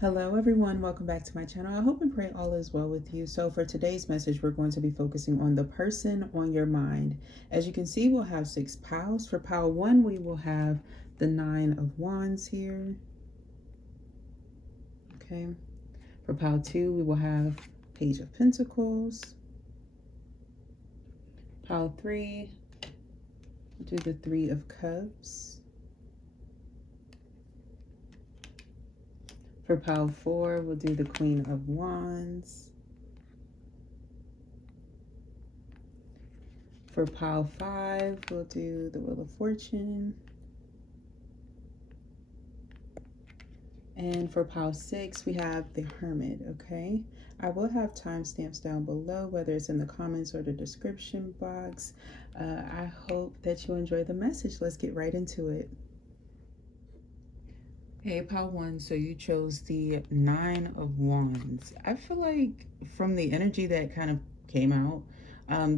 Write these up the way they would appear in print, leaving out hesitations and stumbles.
Hello everyone, welcome back to my channel. I hope and pray all is well with you. So for today's message, we're going to be focusing on the person on your mind. As you can see, we'll have 6 piles. For pile 1, we will have the 9 of Wands here. Okay. For pile 2, we will have Page of Pentacles. Pile 3, we'll do the 3 of Cups. For pile 4, we'll do the Queen of Wands. For pile 5, we'll do the Wheel of Fortune. And for pile 6, we have the Hermit, okay? I will have timestamps down below, whether it's in the comments or the description box. I hope that you enjoy the message. Let's get right into it. Hey, pile 1, so you chose the 9 of Wands. I feel like from the energy that kind of came out,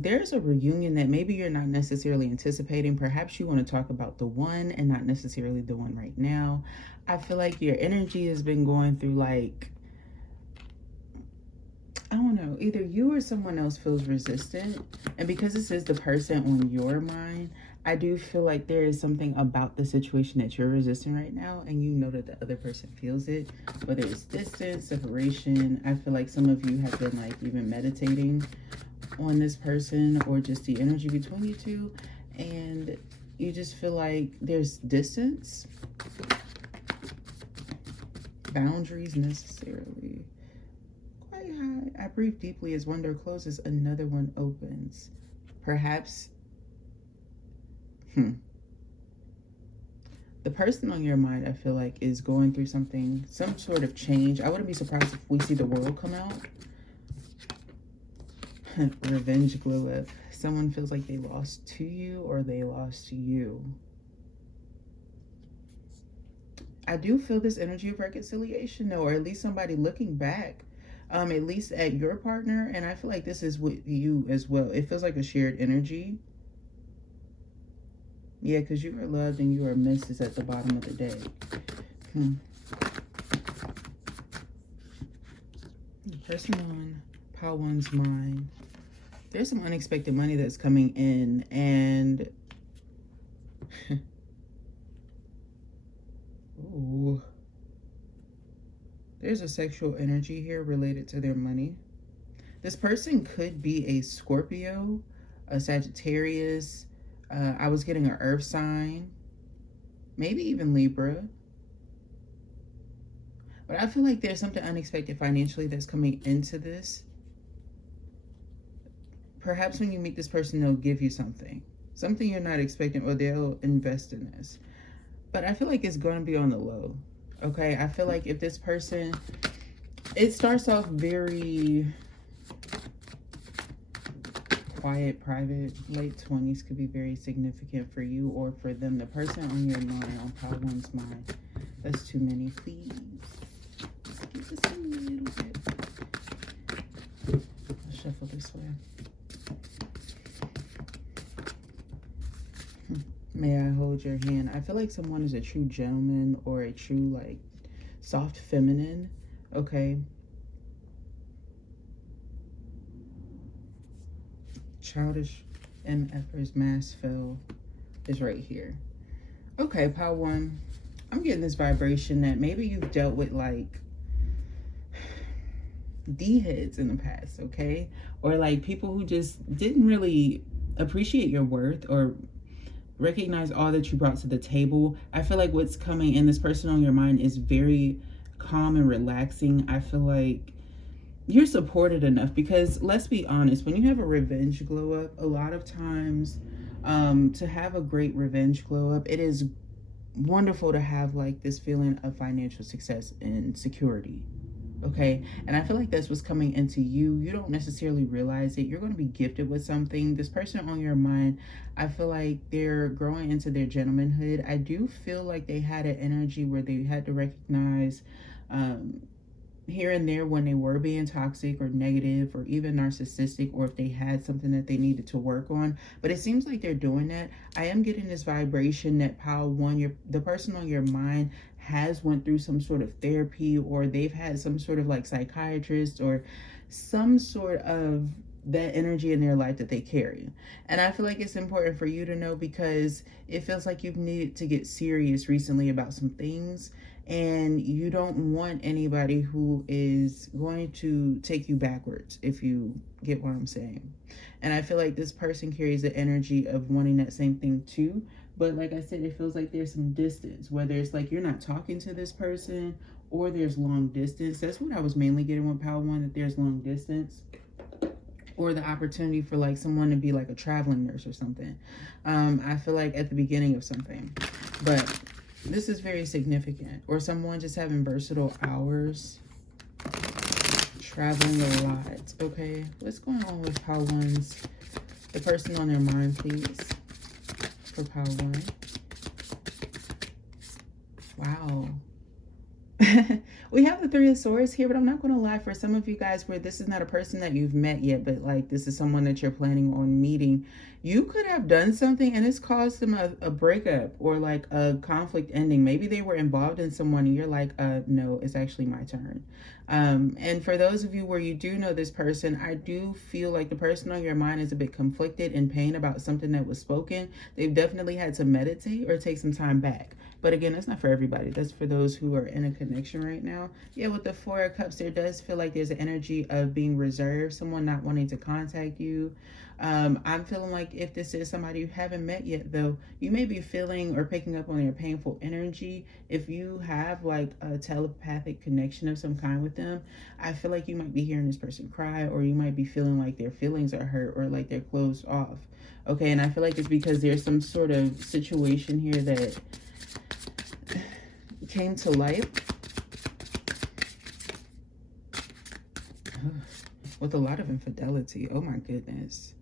there's a reunion that maybe you're not necessarily anticipating. Perhaps you want to talk about the one and not necessarily the one right now. I feel like your energy has been going through, like, I don't know, either you or someone else feels resistant. And because this is the person on your mind, I do feel like there is something about the situation that you're resisting right now, and you know that the other person feels it, whether it's distance, separation. I feel like some of you have been like even meditating on this person or just the energy between you two, and you just feel like there's distance, boundaries necessarily. Quite high. I breathe deeply as one door closes, another one opens. Perhaps the person on your mind, I feel like, is going through something, some sort of change. I wouldn't be surprised if we see the world come out. Revenge glow up. Someone feels like they lost to you or they lost to you. I do feel this energy of reconciliation, though, or at least somebody looking back, at least at your partner. And I feel like this is with you as well. It feels like a shared energy. Yeah, because you are loved and you are missed is at the bottom of the day. The person on pile 1's mind. There's some unexpected money that's coming in, and ooh, there's a sexual energy here related to their money. This person could be a Scorpio, a Sagittarius. I was getting an earth sign, maybe even Libra. But I feel like there's something unexpected financially that's coming into this. Perhaps when you meet this person, they'll give you something you're not expecting, or they'll invest in this. But I feel like it's going to be on the low, okay? I feel like if this person, it starts off very quiet, private. Late 20s could be very significant for you or for them. The person on your mind, on pile 1's mind. That's too many, please. Let's give this a little bit. I'll shuffle this way. May I hold your hand? I feel like someone is a true gentleman or a true, like, soft feminine, okay? Childish MFers mask fell is right here. Okay, pile 1. I'm getting this vibration that maybe you've dealt with, like, D-heads in the past, okay? Or, like, people who just didn't really appreciate your worth or recognize all that you brought to the table. I feel like what's coming in, this person on your mind, is very calm and relaxing. I feel like you're supported enough, because let's be honest, when you have a revenge glow up, a lot of times to have a great revenge glow up, it is wonderful to have like this feeling of financial success and security, okay? And I feel like that's what's coming into you. You don't necessarily realize it. You're going to be gifted with something. This person on your mind, I feel like they're growing into their gentlemanhood. I do feel like they had an energy where they had to recognize here and there when they were being toxic or negative or even narcissistic, or if they had something that they needed to work on. But it seems like they're doing that. I am getting this vibration that pile 1, the person on your mind has went through some sort of therapy, or they've had some sort of like psychiatrist or some sort of that energy in their life that they carry. And I feel like it's important for you to know, because it feels like you've needed to get serious recently about some things, and you don't want anybody who is going to take you backwards, if you get what I'm saying. And I feel like this person carries the energy of wanting that same thing too. But like I said, it feels like there's some distance, whether it's like you're not talking to this person or there's long distance. That's what I was mainly getting with Power One, that there's long distance, or the opportunity for like someone to be like a traveling nurse or something. I feel like at the beginning of something, but this is very significant. Or someone just having versatile hours, traveling a lot. Okay, what's going on with Power Ones? The person on their mind, please, for Power One. Wow. We have the Three of Swords here, but I'm not going to lie, for some of you guys where this is not a person that you've met yet, but like this is someone that you're planning on meeting, you could have done something and it's caused them a breakup or like a conflict ending. Maybe they were involved in someone and you're like, no, it's actually my turn. And for those of you where you do know this person, I do feel like the person on your mind is a bit conflicted in pain about something that was spoken. They've definitely had to meditate or take some time back. But again, that's not for everybody. That's for those who are in a connection right now. Yeah, with the Four of Cups, there does feel like there's an energy of being reserved, someone not wanting to contact you. I'm feeling like if this is somebody you haven't met yet, though, you may be feeling or picking up on their painful energy. If you have like a telepathic connection of some kind with them, I feel like you might be hearing this person cry, or you might be feeling like their feelings are hurt or like they're closed off. Okay, and I feel like it's because there's some sort of situation here that came to light with a lot of infidelity. Oh my goodness.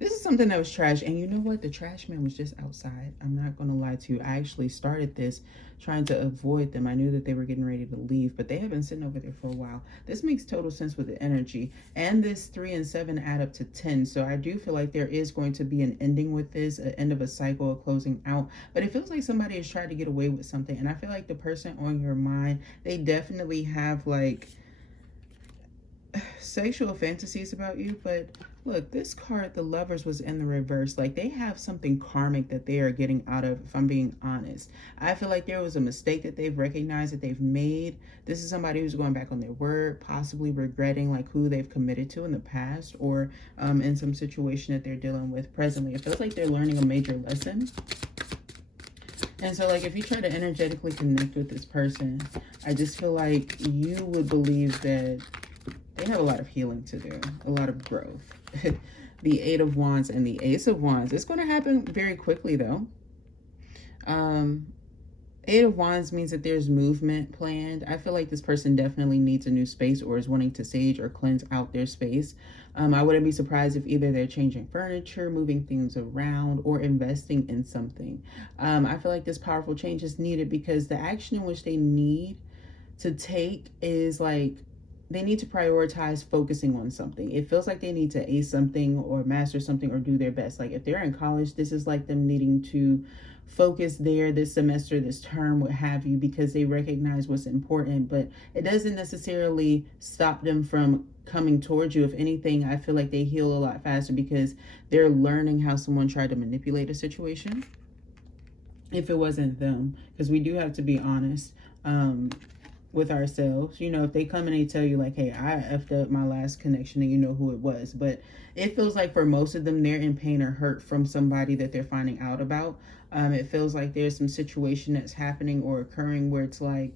This is something that was trash. And you know what? The trash man was just outside. I'm not going to lie to you. I actually started this trying to avoid them. I knew that they were getting ready to leave, but they have been sitting over there for a while. This makes total sense with the energy. And this 3 and 7 add up to 10. So I do feel like there is going to be an ending with this, an end of a cycle, a closing out. But it feels like somebody is trying to get away with something. And I feel like the person on your mind, they definitely have like sexual fantasies about you. But look, this card, the Lovers, was in the reverse. Like they have something karmic that they are getting out of, if I'm being honest. I feel like there was a mistake that they've recognized that they've made. This is somebody who's going back on their word, possibly regretting like who they've committed to in the past, or in some situation that they're dealing with presently. It feels like they're learning a major lesson. And so like if you try to energetically connect with this person, I just feel like you would believe that they have a lot of healing to do, a lot of growth. The Eight of Wands and the Ace of Wands. It's going to happen very quickly, though. Eight of Wands means that there's movement planned. I feel like this person definitely needs a new space or is wanting to sage or cleanse out their space. I wouldn't be surprised if either they're changing furniture, moving things around, or investing in something. I feel like this powerful change is needed because the action in which they need to take is like, they need to prioritize focusing on something. It feels like they need to ace something or master something or do their best. Like if they're in college, this is like them needing to focus there this semester, this term, what have you, because they recognize what's important. But it doesn't necessarily stop them from coming towards you. If anything, I feel like they heal a lot faster because they're learning how someone tried to manipulate a situation. If it wasn't them, because we do have to be honest. With ourselves, you know, if they come and they tell you like, hey, I effed up my last connection, and you know who it was. But it feels like for most of them, they're in pain or hurt from somebody that they're finding out about. It feels like there's some situation that's happening or occurring where it's like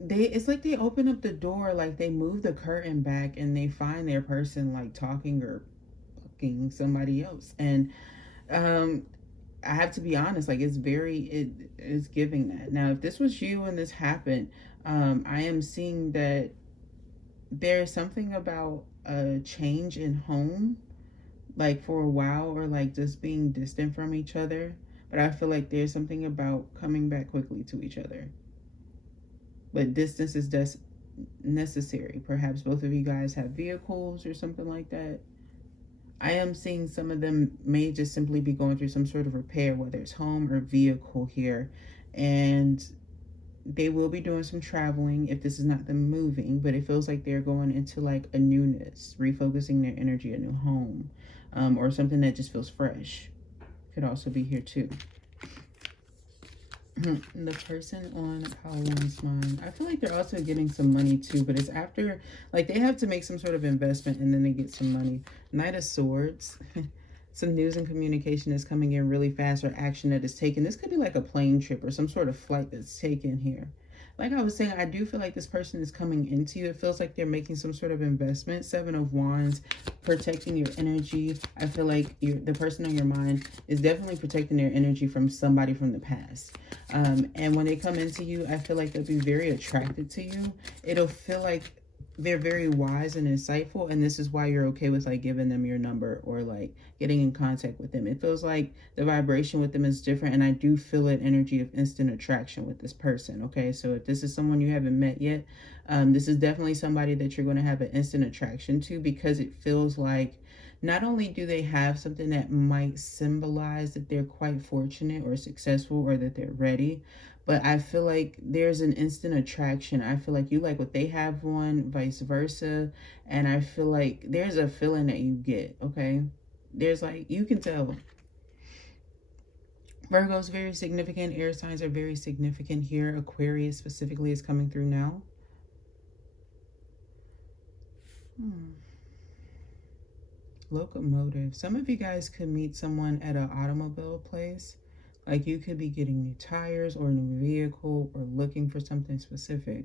it's like they open up the door, like they move the curtain back and they find their person like talking or fucking somebody else. And I have to be honest, like it's giving that. Now, if this was you and this happened, I am seeing that there's something about a change in home, like for a while, or like just being distant from each other. But I feel like there's something about coming back quickly to each other. But distance is just necessary. Perhaps both of you guys have vehicles or something like that. I am seeing some of them may just simply be going through some sort of repair, whether it's home or vehicle here. And they will be doing some traveling if this is not them moving, but it feels like they're going into like a newness, refocusing their energy, a new home, or something that just feels fresh. Could also be here too. The person on Power One's mind, I feel like they're also getting some money too, but it's after, like, they have to make some sort of investment and then they get some money. Knight of Swords. Some news and communication is coming in really fast, or action that is taken. This could be like a plane trip or some sort of flight that's taken here. Like I was saying, I do feel like this person is coming into you. It feels like they're making some sort of investment. Seven of Wands, protecting your energy. I feel like the person on your mind is definitely protecting their energy from somebody from the past. And when they come into you, I feel like they'll be very attracted to you. It'll feel like they're very wise and insightful, and this is why you're okay with like giving them your number or like getting in contact with them. It feels like the vibration with them is different, and I do feel an energy of instant attraction with this person. Okay, so if this is someone you haven't met yet, this is definitely somebody that you're going to have an instant attraction to, because it feels like not only do they have something that might symbolize that they're quite fortunate or successful or that they're ready, but I feel like there's an instant attraction. I feel like you like what they have on, vice versa. And I feel like there's a feeling that you get, okay? There's like, you can tell. Virgo's very significant. Air signs are very significant here. Aquarius specifically is coming through now. Locomotive. Some of you guys could meet someone at an automobile place. Like you could be getting new tires or a new vehicle or looking for something specific.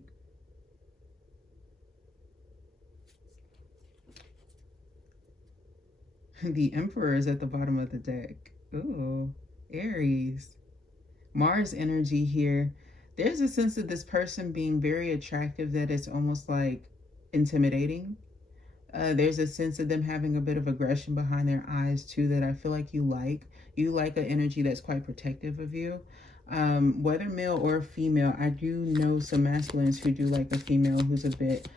The Emperor is at the bottom of the deck. Ooh, Aries. Mars energy here. There's a sense of this person being very attractive that is almost like intimidating. There's a sense of them having a bit of aggression behind their eyes too that I feel like you like. You like an energy that's quite protective of you. Whether male or female, I do know some masculines who do like a female who's a bit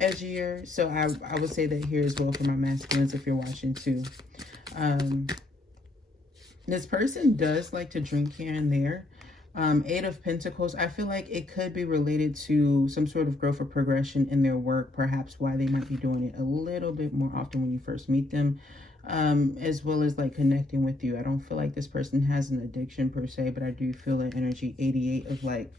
edgier. So I would say that here as well for my masculines if you're watching too. This person does like to drink here and there. Eight of Pentacles, I feel like it could be related to some sort of growth or progression in their work, perhaps why they might be doing it a little bit more often when you first meet them, as well as like connecting with you. I don't feel like this person has an addiction per se, but I do feel an energy 88 of like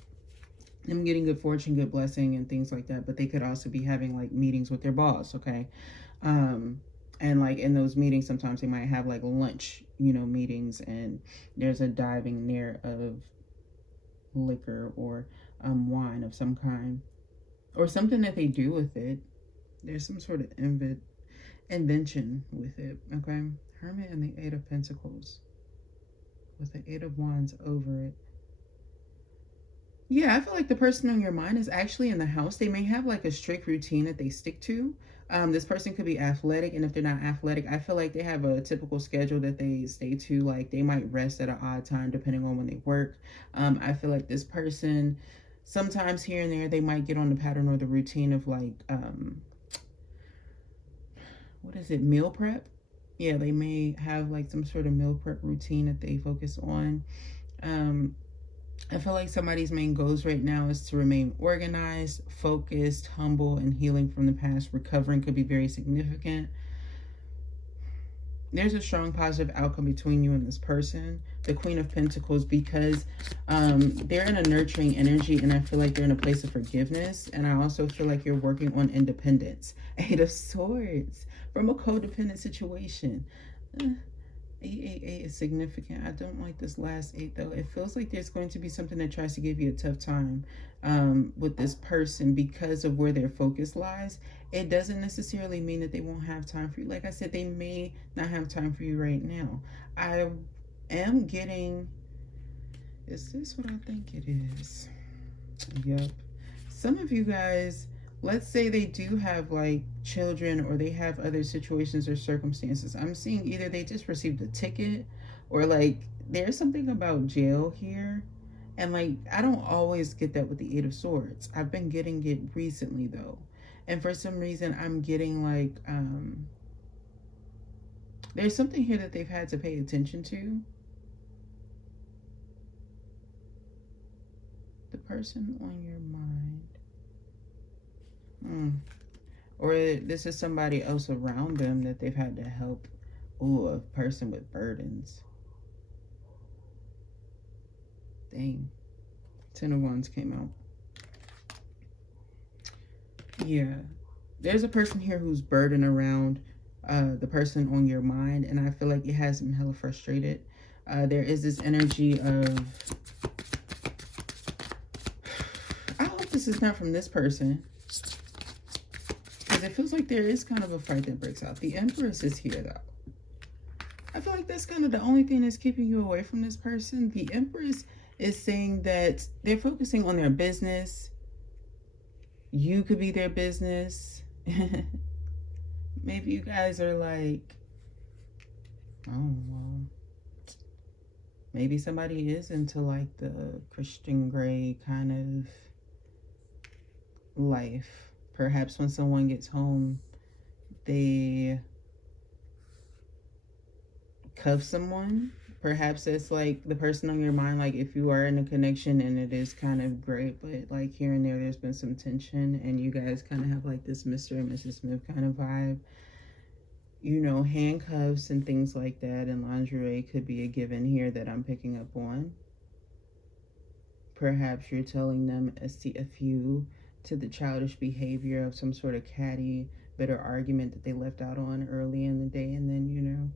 them getting good fortune, good blessing, and things like that. But they could also be having like meetings with their boss, okay? And like in those meetings, sometimes they might have like lunch, you know, meetings, and there's a diving near of liquor or wine of some kind, or something that they do with it. There's some sort of invention with it, okay? Hermit and the Eight of Pentacles with the Eight of Wands over it. Yeah, I feel like the person on your mind is actually in the house. They may have like a strict routine that they stick to. This person could be athletic, and if they're not athletic, I feel like they have a typical schedule that they stay to. Like they might rest at an odd time depending on when they work. I feel like this person, sometimes here and there, they might get on the pattern or the routine of like, what is it, meal prep? Yeah, they may have like some sort of meal prep routine that they focus on. I feel like somebody's main goals right now is to remain organized, focused, humble, and healing from the past. Recovering could be very significant. There's a strong positive outcome between you and this person. The Queen of Pentacles, because they're in a nurturing energy, and I feel like they're in a place of forgiveness. And I also feel like you're working on independence. Eight of Swords from a codependent situation. 888 is significant. I don't like this last 8 though. It feels like there's going to be something that tries to give you a tough time with this person because of where their focus lies. It doesn't necessarily mean that they won't have time for you. Like I said, they may not have time for you right now. I am getting, is this what I think it is? Yep. Some of you guys, let's say they do have like children or they have other situations or circumstances. I'm seeing either they just received a ticket or like there's something about jail here. And like, I don't always get that with the Eight of Swords. I've been getting it recently though. And for some reason I'm getting like, There's something here that they've had to pay attention to. The person on your mind. Or this is somebody else around them that they've had to help. Ooh, a person with burdens. Dang. 10 of Wands came out. Yeah. There's a person here who's burdened around the person on your mind. And I feel like it has them hella frustrated. There is this energy of... I hope this is not from this person. Because it feels like there is kind of a fight that breaks out. The Empress is here, though. I feel like that's kind of the only thing that's keeping you away from this person. The Empress is saying that they're focusing on their business. You could be their business. Maybe you guys are like, oh, well, maybe somebody is into like the Christian Grey kind of life. Perhaps when someone gets home, they cuff someone. Perhaps it's like the person on your mind, like if you are in a connection and it is kind of great, but like here and there, there's been some tension and you guys kind of have like this Mr. and Mrs. Smith kind of vibe. You know, handcuffs and things like that and lingerie could be a given here that I'm picking up on. Perhaps you're telling them a few to the childish behavior of some sort of catty, bitter argument that they left out on early in the day, and then, you know,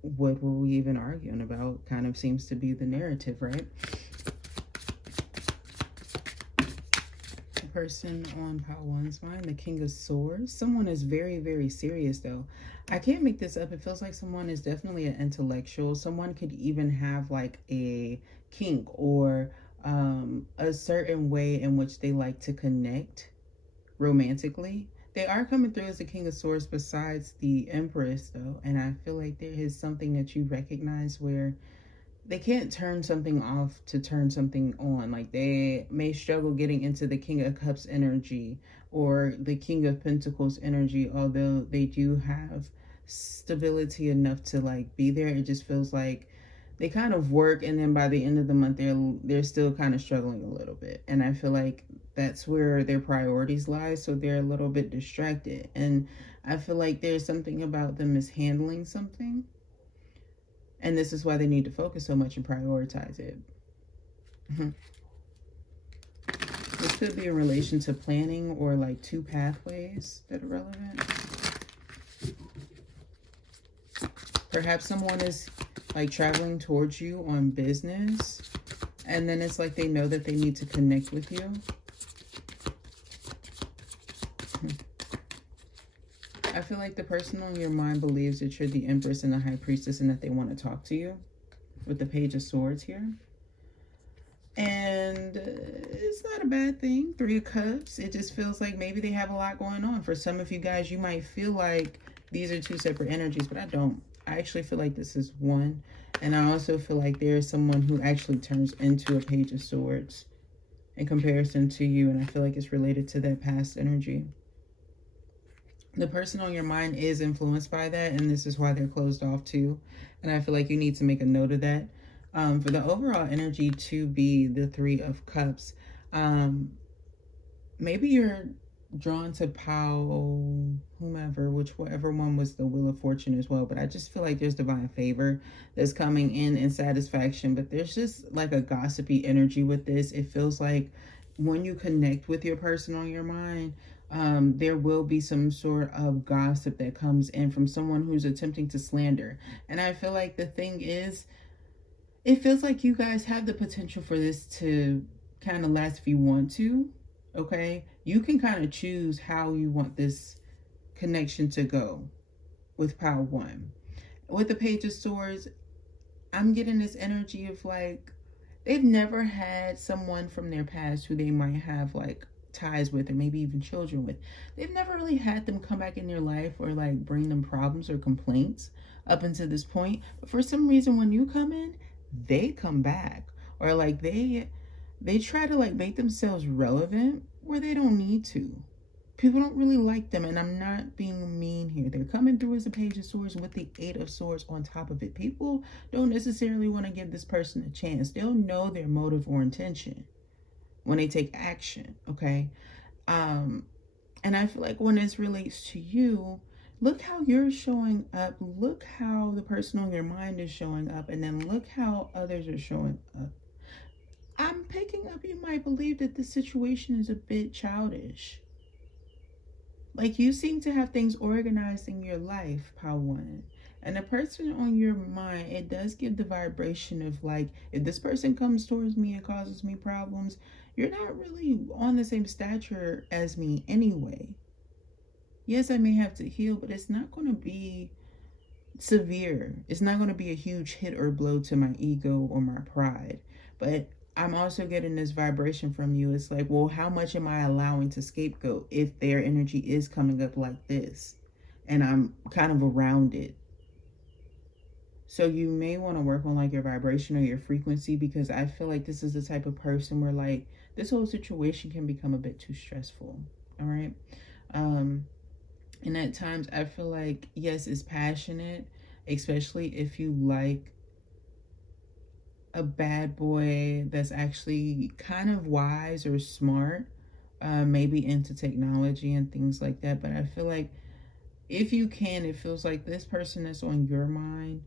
what were we even arguing about kind of seems to be the narrative, right? The person on Pile 1's mind, the King of Swords. Someone is very, very serious, though. I can't make this up. It feels like someone is definitely an intellectual. Someone could even have like a kink or a certain way in which they like to connect romantically. They are coming through as the King of Swords besides the Empress, though. And I feel like there is something that you recognize where they can't turn something off to turn something on. Like they may struggle getting into the King of Cups energy or the King of Pentacles energy, although they do have stability enough to like be there. It just feels like they kind of work, and then by the end of the month, they're still kind of struggling a little bit. And I feel like that's where their priorities lie, so they're a little bit distracted. And I feel like there's something about them mishandling something, and this is why they need to focus so much and prioritize it. This could be in relation to planning or like two pathways that are relevant. Perhaps someone is like traveling towards you on business, and then it's like they know that they need to connect with you. I feel like the person on your mind believes that you're the Empress and the High Priestess and that they want to talk to you with the Page of Swords here. And it's not a bad thing. 3 of Cups. It just feels like maybe they have a lot going on. For some of you guys, you might feel like these are 2 separate energies, but I don't. I actually feel like this is one. And I also feel like there is someone who actually turns into a Page of Swords in comparison to you. And I feel like it's related to that past energy. The person on your mind is influenced by that. And this is why they're closed off too. And I feel like you need to make a note of that. For the overall energy to be the 3 of Cups, maybe you're drawn to Pile, whomever, whichever one was the Wheel of Fortune as well. But I just feel like there's divine favor that's coming in and satisfaction. But there's just like a gossipy energy with this. It feels like when you connect with your person on your mind, there will be some sort of gossip that comes in from someone who's attempting to slander. And I feel like the thing is, it feels like you guys have the potential for this to kind of last if you want to, okay? You can kind of choose how you want this connection to go with Pile 1. With the Page of Swords, I'm getting this energy of like, they've never had someone from their past who they might have like ties with or maybe even children with. They've never really had them come back in their life or like bring them problems or complaints up until this point. But for some reason, when you come in, they come back, or like they try to like make themselves relevant where they don't need to. People don't really like them, and I'm not being mean here. They're coming through as a Page of Swords with the Eight of Swords on top of it. People don't necessarily want to give this person a chance. They'll know their motive or intention when they take action, okay? And I feel like when this relates to you, look how you're showing up. Look how the person on your mind is showing up, and then look how others are showing up. I'm picking up, you might believe that the situation is a bit childish. Like, you seem to have things organized in your life, Power One. And the person on your mind, it does give the vibration of like, if this person comes towards me and causes me problems, you're not really on the same stature as me anyway. Yes, I may have to heal, but it's not going to be severe. It's not going to be a huge hit or blow to my ego or my pride. But I'm also getting this vibration from you. It's like, well, how much am I allowing to scapegoat if their energy is coming up like this and I'm kind of around it? So you may want to work on like your vibration or your frequency, because I feel like this is the type of person where like this whole situation can become a bit too stressful. All right. And at times I feel like, yes, it's passionate, especially if you like a bad boy that's actually kind of wise or smart, maybe into technology and things like that. But I feel like if you can, it feels like this person that's on your mind,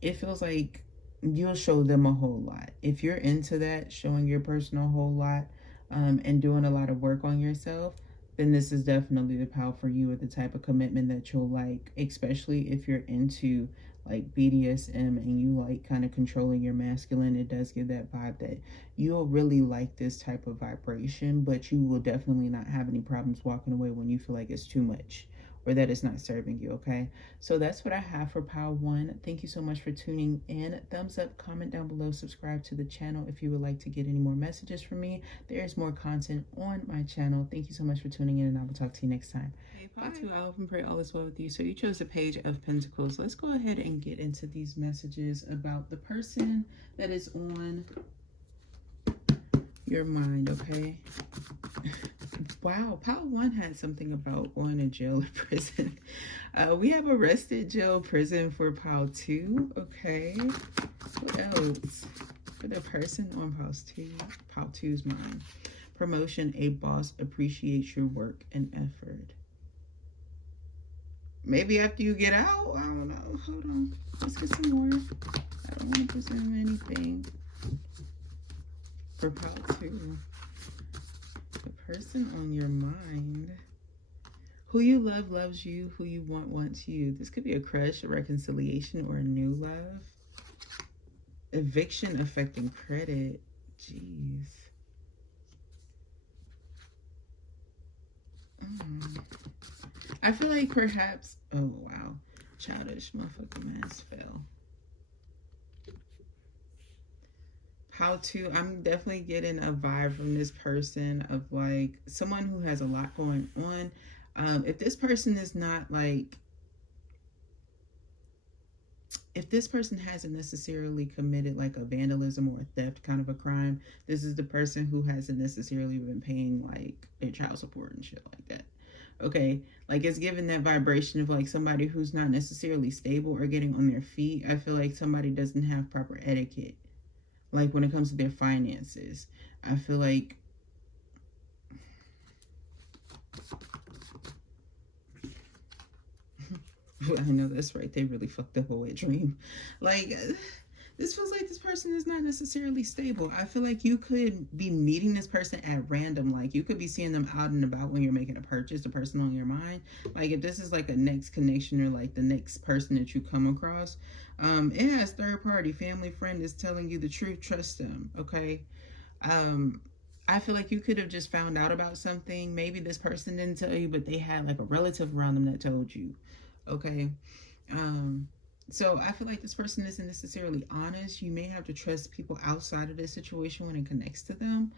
it feels like you'll show them a whole lot. If you're into that, showing your person a whole lot, and doing a lot of work on yourself, then this is definitely the pal for you, or the type of commitment that you'll like, especially if you're into like BDSM and you like kind of controlling your masculine. It does give that vibe that you'll really like this type of vibration, but you will definitely not have any problems walking away when you feel like it's too much or that it's not serving you, okay? So that's what I have for Power One. Thank you so much for tuning in. Thumbs up, comment down below, subscribe to the channel if you would like to get any more messages from me. There is more content on my channel. Thank you so much for tuning in, and I will talk to you next time. Hey, Power Two, I hope and pray all is well with you. So you chose the Page of Pentacles. Let's go ahead and get into these messages about the person that is on your mind, okay? Wow, Power One had something about going to jail or prison. We have arrested, jail, prison for Power Two. Okay. What else? For the person on Power Two's mind. Promotion, a boss appreciates your work and effort. Maybe after you get out? I don't know. Hold on. Let's get some more. I don't want to presume anything. For Power Two. The person on your mind. Who you love loves you. Who you want wants you. This could be a crush, a reconciliation, or a new love. Eviction affecting credit. Jeez. I feel like perhaps... Oh, wow. Childish motherfucking mask fell. How to... I'm definitely getting a vibe from this person of like someone who has a lot going on. If this person is not like... If this person hasn't necessarily committed like a vandalism or a theft kind of a crime, this is the person who hasn't necessarily been paying like their child support and shit like that. Okay, like it's giving that vibration of like somebody who's not necessarily stable or getting on their feet. I feel like somebody doesn't have proper etiquette, like when it comes to their finances. I feel like I know that's right. They really fucked up a wet dream. Like, this feels like this person is not necessarily stable. I feel like you could be meeting this person at random. Like, you could be seeing them out and about when you're making a purchase, the person on your mind. Like, if this is like a next connection or like the next person that you come across, it has third party, family, friend is telling you the truth. Trust them, okay? I feel like you could have just found out about something. Maybe this person didn't tell you, but they had like a relative around them that told you. Okay. So I feel like this person isn't necessarily honest. You may have to trust people outside of this situation when it connects to them.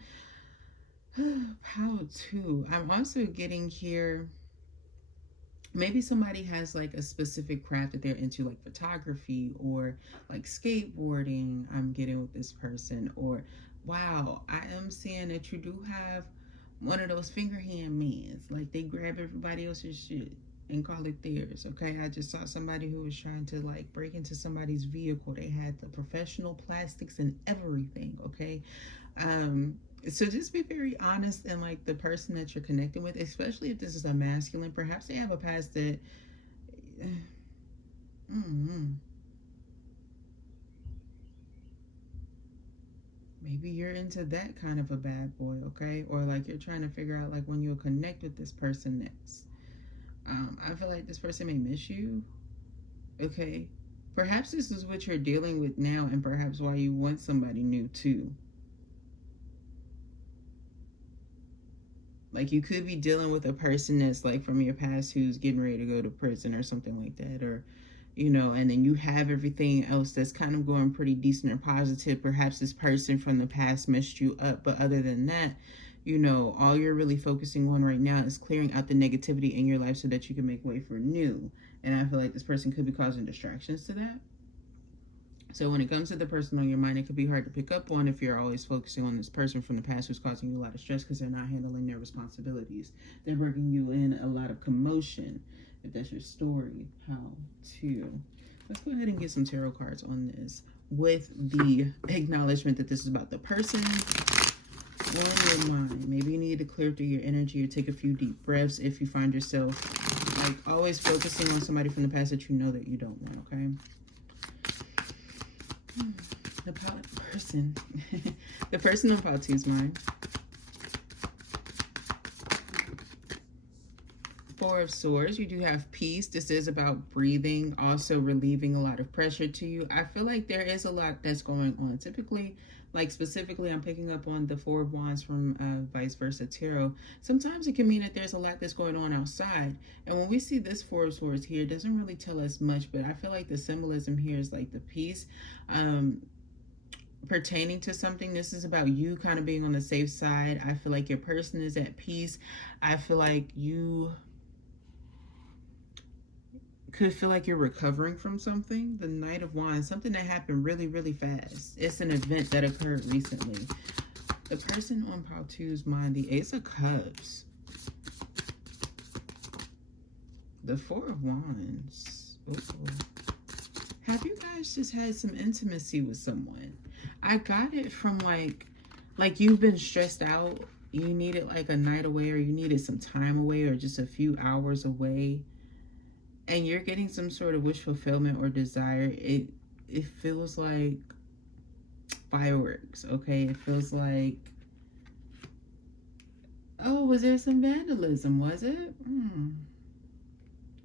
How to? I'm also getting here, maybe somebody has like a specific craft that they're into, like photography or like skateboarding. I'm getting with this person. Or wow, I am seeing that you do have one of those finger hand mans. Like, they grab everybody else's shit and call it theirs, okay? I just saw somebody who was trying to, like, break into somebody's vehicle. They had the professional plastics and everything, okay? So just be very honest and, like, the person that you're connecting with, especially if this is a masculine, perhaps they have a past that... Maybe you're into that kind of a bad boy, okay? Or, like, you're trying to figure out, like, when you'll connect with this person next. I feel like this person may miss you, okay? Perhaps this is what you're dealing with now, and perhaps why you want somebody new, too. Like, you could be dealing with a person that's, like, from your past who's getting ready to go to prison or something like that, or, you know, and then you have everything else that's kind of going pretty decent or positive. Perhaps this person from the past messed you up, but other than that, you know, all you're really focusing on right now is clearing out the negativity in your life so that you can make way for new. And I feel like this person could be causing distractions to that. So when it comes to the person on your mind, it could be hard to pick up on if you're always focusing on this person from the past who's causing you a lot of stress because they're not handling their responsibilities. They're bringing you in a lot of commotion. If that's your story, how to. Let's go ahead and get some tarot cards on this with the acknowledgement that this is about the person on your mind. Maybe you need to clear through your energy or take a few deep breaths if you find yourself like always focusing on somebody from the past that you know that you don't want, okay? The person. The person on Pile 2's mind. Four of Swords. You do have peace. This is about breathing, also relieving a lot of pressure to you. I feel like there is a lot that's going on. Typically, like specifically, I'm picking up on the Four of Wands from Vice Versa Tarot. Sometimes it can mean that there's a lot that's going on outside. And when we see this Four of Swords here, it doesn't really tell us much, but I feel like the symbolism here is like the peace. Pertaining to something. This is about you kind of being on the safe side. I feel like your person is at peace. I feel like you could feel like you're recovering from something. The Knight of Wands, something that happened really, really fast. It's an event that occurred recently. The person on Pile 2's mind, the Ace of Cups. The Four of Wands. Uh-oh. Have you guys just had some intimacy with someone? I got it from like you've been stressed out. You needed like a night away, or you needed some time away, or just a few hours away. And you're getting some sort of wish fulfillment or desire. It feels like fireworks, okay? It feels like, oh, was there some vandalism, was it?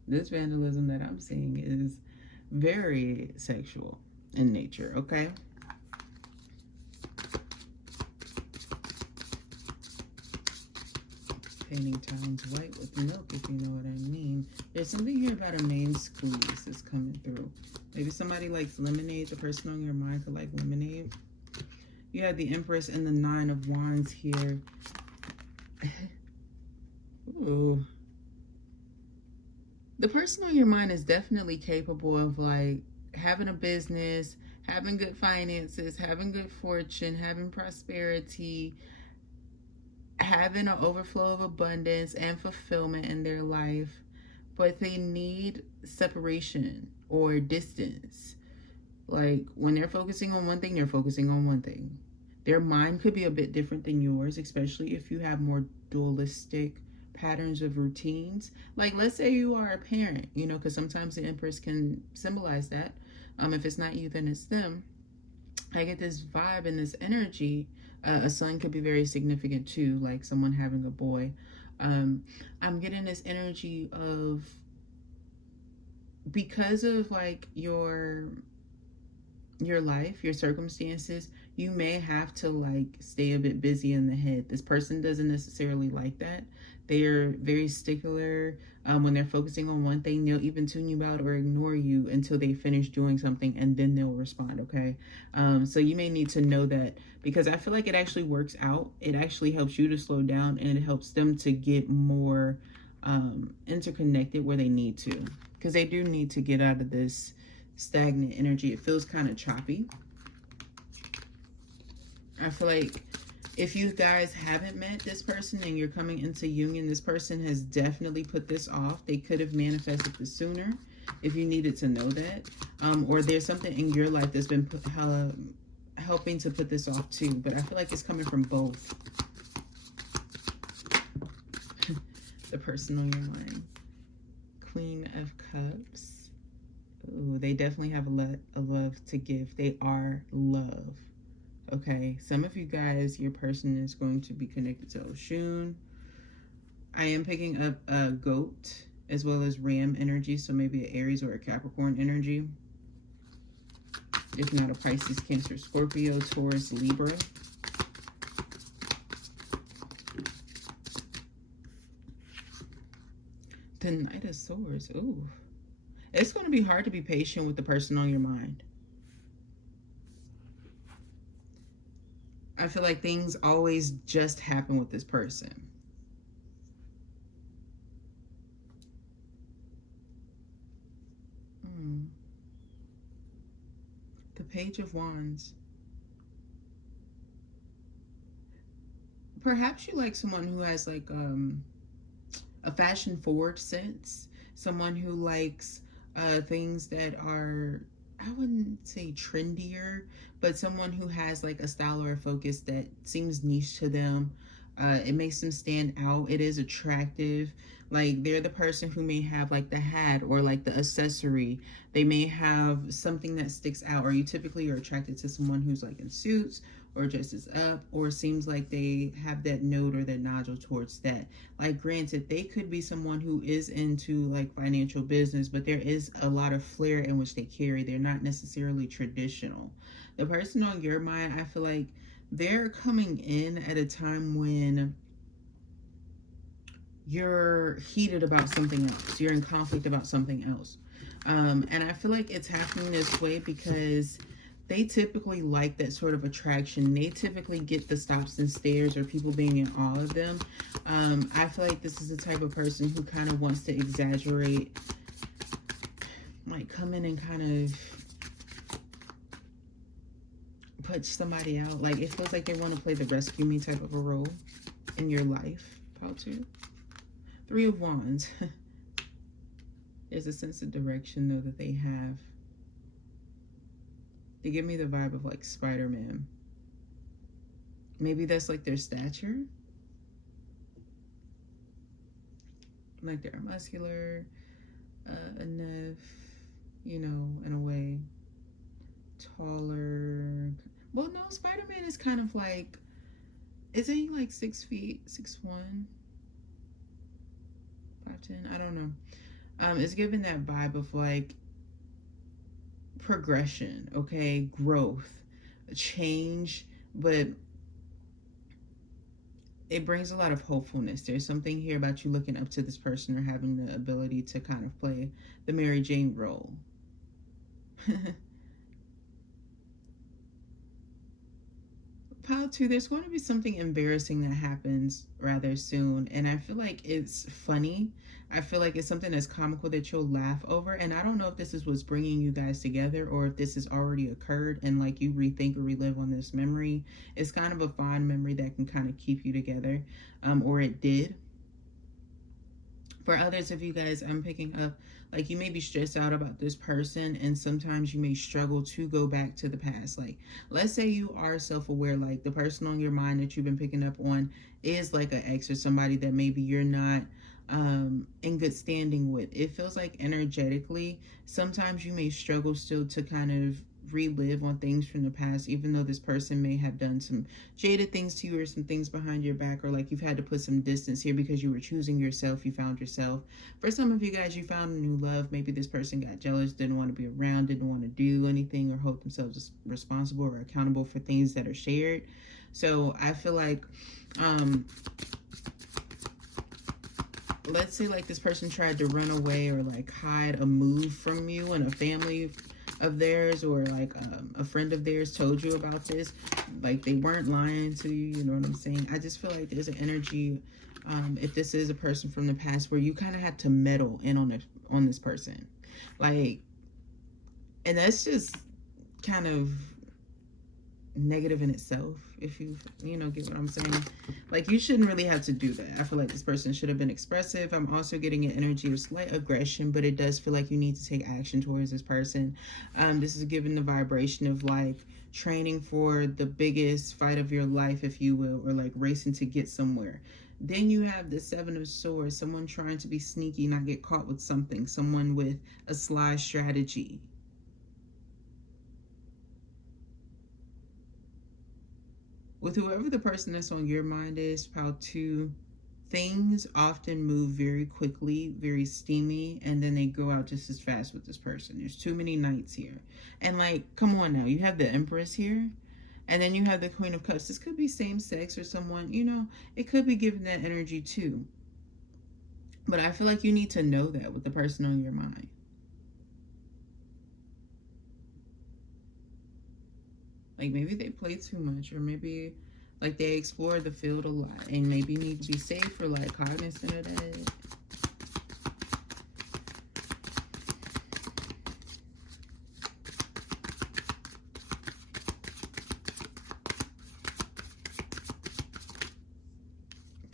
This vandalism that I'm seeing is very sexual in nature, okay? Painting towns white with milk, if you know what I mean. There's something here about a main squeeze that's coming through. Maybe somebody likes lemonade. The person on your mind could like lemonade. You have the Empress and the Nine of Wands here. Ooh. The person on your mind is definitely capable of like having a business, having good finances, having good fortune, having prosperity, having an overflow of abundance and fulfillment in their life, but they need separation or distance. Like when they're focusing on one thing, they're focusing on one thing. Their mind could be a bit different than yours, especially if you have more dualistic patterns of routines. Like let's say you are a parent, you know, because sometimes the Empress can symbolize that. If it's not you, then it's them. I get this vibe and this energy. A son could be very significant too, like someone having a boy. I'm getting this energy of, because of like your life, your circumstances, you may have to like stay a bit busy in the head. This person doesn't necessarily like that. They are very stickler. When they're focusing on one thing, they'll even tune you out or ignore you until they finish doing something, and then they'll respond, okay? So you may need to know that, because I feel like it actually works out. It actually helps you to slow down, and it helps them to get more interconnected where they need to, because they do need to get out of this stagnant energy. It feels kind of choppy. I feel like If you guys haven't met this person and you're coming into union, this person has definitely put this off. They could have manifested this sooner if you needed to know that. Or there's something in your life that's been helping to put this off too. But I feel like it's coming from both. The person on your mind. Queen of Cups. Ooh, they definitely have a lot of love to give. They are love. Okay, some of you guys, your person is going to be connected to Oshun. I am picking up a goat as well as ram energy, so maybe an Aries or a Capricorn energy. If not, a Pisces, Cancer, Scorpio, Taurus, Libra. The Knight of Swords. Ooh. It's going to be hard to be patient with the person on your mind. I feel like things always just happen with this person. The Page of Wands. Perhaps you like someone who has like a fashion forward sense. Someone who likes things that are, I wouldn't say trendier, but someone who has like a style or a focus that seems niche to them. It makes them stand out. It is attractive. Like they're the person who may have like the hat or like the accessory. They may have something that sticks out, or you typically are attracted to someone who's like in suits or dresses up, or seems like they have that note or that nodule towards that. Like granted, they could be someone who is into like financial business, but there is a lot of flair in which they carry. They're not necessarily traditional. The person on your mind, I feel like they're coming in at a time when you're heated about something else. You're in conflict about something else. And I feel like it's happening this way because they typically like that sort of attraction. They typically get the stops and stares or people being in awe of them. I feel like this is the type of person who kind of wants to exaggerate, like come in and kind of put somebody out. Like it feels like they want to play the rescue me type of a role in your life. Pile 2. 3 of Wands. There's a sense of direction though that they have. They give me the vibe of like Spider-Man. Maybe that's like their stature. Like they're muscular enough, you know, in a way. Taller. Well, no, Spider-Man is kind of like, isn't he like 6 feet, 6'1", 5'10"? I don't know. It's giving that vibe of like progression, okay, growth, change, but it brings a lot of hopefulness. There's something here about you looking up to this person or having the ability to kind of play the Mary Jane role. Pile 2, there's going to be something embarrassing that happens rather soon, and I feel like it's funny. I feel like it's something that's comical that you'll laugh over, and I don't know if this is what's bringing you guys together or if this has already occurred and like you rethink or relive on this memory. It's kind of a fond memory that can kind of keep you together, or it did. For others of you guys, I'm picking up like you may be stressed out about this person, and sometimes you may struggle to go back to the past. Like let's say you are self-aware, like the person on your mind that you've been picking up on is like an ex or somebody that maybe you're not in good standing with. It feels like energetically sometimes you may struggle still to kind of relive on things from the past, even though this person may have done some jaded things to you or some things behind your back, or like you've had to put some distance here because you were choosing yourself. You found yourself. For some of you guys, you found a new love. Maybe this person got jealous, didn't want to be around, didn't want to do anything or hold themselves responsible or accountable for things that are shared. So I feel like let's say like this person tried to run away or like hide a move from you, and a family of theirs or like a friend of theirs told you about this. Like they weren't lying to you, you know what I'm saying? I just feel like there's an energy, if this is a person from the past, where you kind of had to meddle in on this person. Like, and that's just kind of negative in itself, if you know, get what I'm saying. Like, you shouldn't really have to do that. I feel like this person should have been expressive. I'm also getting an energy of slight aggression, but it does feel like you need to take action towards this person. This is giving the vibration of like training for the biggest fight of your life, if you will, or like racing to get somewhere. Then you have the Seven of Swords, someone trying to be sneaky, not get caught with something, someone with a sly strategy. With whoever the person that's on your mind is, Pal 2, things often move very quickly, very steamy, and then they go out just as fast with this person. There's too many knights here. And like, come on now, you have the Empress here, and then you have the Queen of Cups. This could be same sex or someone, you know, it could be giving that energy too. But I feel like you need to know that with the person on your mind. Like, maybe they play too much, or maybe like they explore the field a lot and maybe need to be safe or like cognizant of that.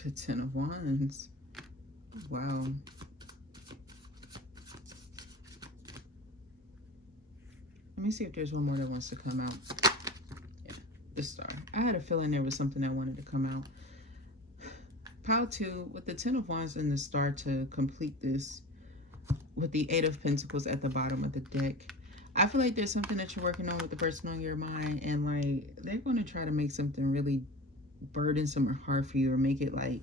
The Ten of Wands. Wow. Let me see if there's one more that wants to come out. Yeah, the Star. I had a feeling there was something that wanted to come out. Pile 2, with the Ten of Wands and the Star to complete this, with the Eight of Pentacles at the bottom of the deck. I feel like there's something that you're working on with the person on your mind, and like they're going to try to make something really burdensome or hard for you, or make it like,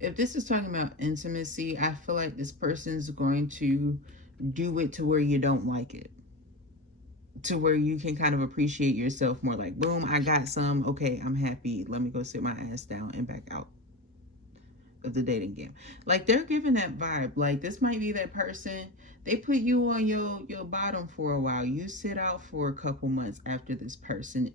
if this is talking about intimacy, I feel like this person's going to do it to where you don't like it, to where you can kind of appreciate yourself more. Like, boom, I got some, okay, I'm happy, let me go sit my ass down and back out of the dating game. Like, they're giving that vibe. Like, this might be that person, they put you on your bottom for a while, you sit out for a couple months after this person,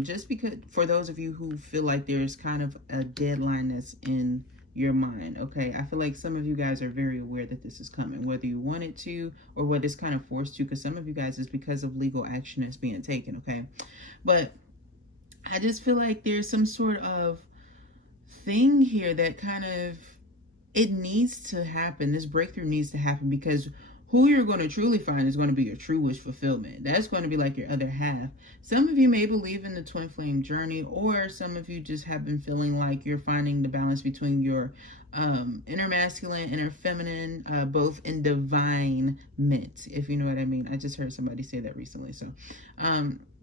just because, for those of you who feel like there's kind of a deadline that's in your mind, okay? I feel like some of you guys are very aware that this is coming, whether you want it to or whether it's kind of forced to, because some of you guys is because of legal action that's being taken, okay? But I just feel like there's some sort of thing here that kind of, it needs to happen. This breakthrough needs to happen, because who you're going to truly find is going to be your true wish fulfillment. That's going to be like your other half. Some of you may believe in the twin flame journey, or some of you just have been feeling like you're finding the balance between your inner masculine, inner feminine, both in divine mint, if you know what I mean. I just heard somebody say that recently. So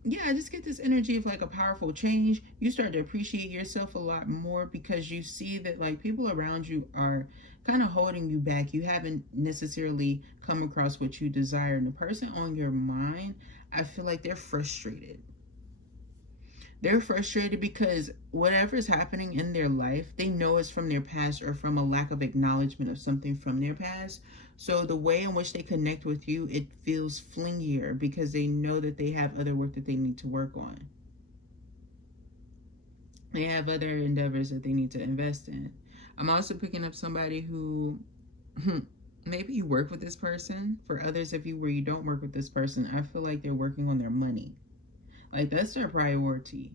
yeah, I just get this energy of like a powerful change. You start to appreciate yourself a lot more, because you see that like people around you are kind of holding you back. You haven't necessarily come across what you desire. And the person on your mind, I feel like they're frustrated. They're frustrated because whatever is happening in their life, they know it's from their past or from a lack of acknowledgement of something from their past. So the way in which they connect with you, it feels flingier, because they know that they have other work that they need to work on. They have other endeavors that they need to invest in. I'm also picking up somebody who maybe you work with this person. For others of you where you don't work with this person, I feel like they're working on their money. Like, that's their priority.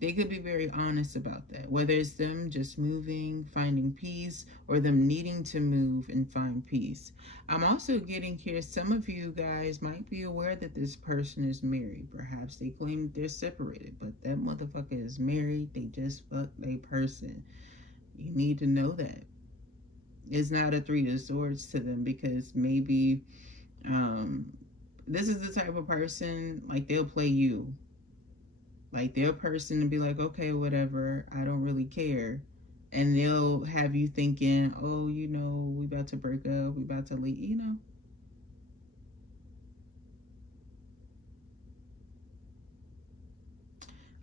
They could be very honest about that, whether it's them just moving, finding peace, or them needing to move and find peace. I'm also getting here, some of you guys might be aware that this person is married. Perhaps they claim they're separated, but that motherfucker is married. They just fucked a person. You need to know that. It's not a Three of Swords to them, because maybe this is the type of person, like, they'll play you. Like, they're a person to be like, okay, whatever, I don't really care. And they'll have you thinking, oh, you know, we about to break up, we about to leave, you know.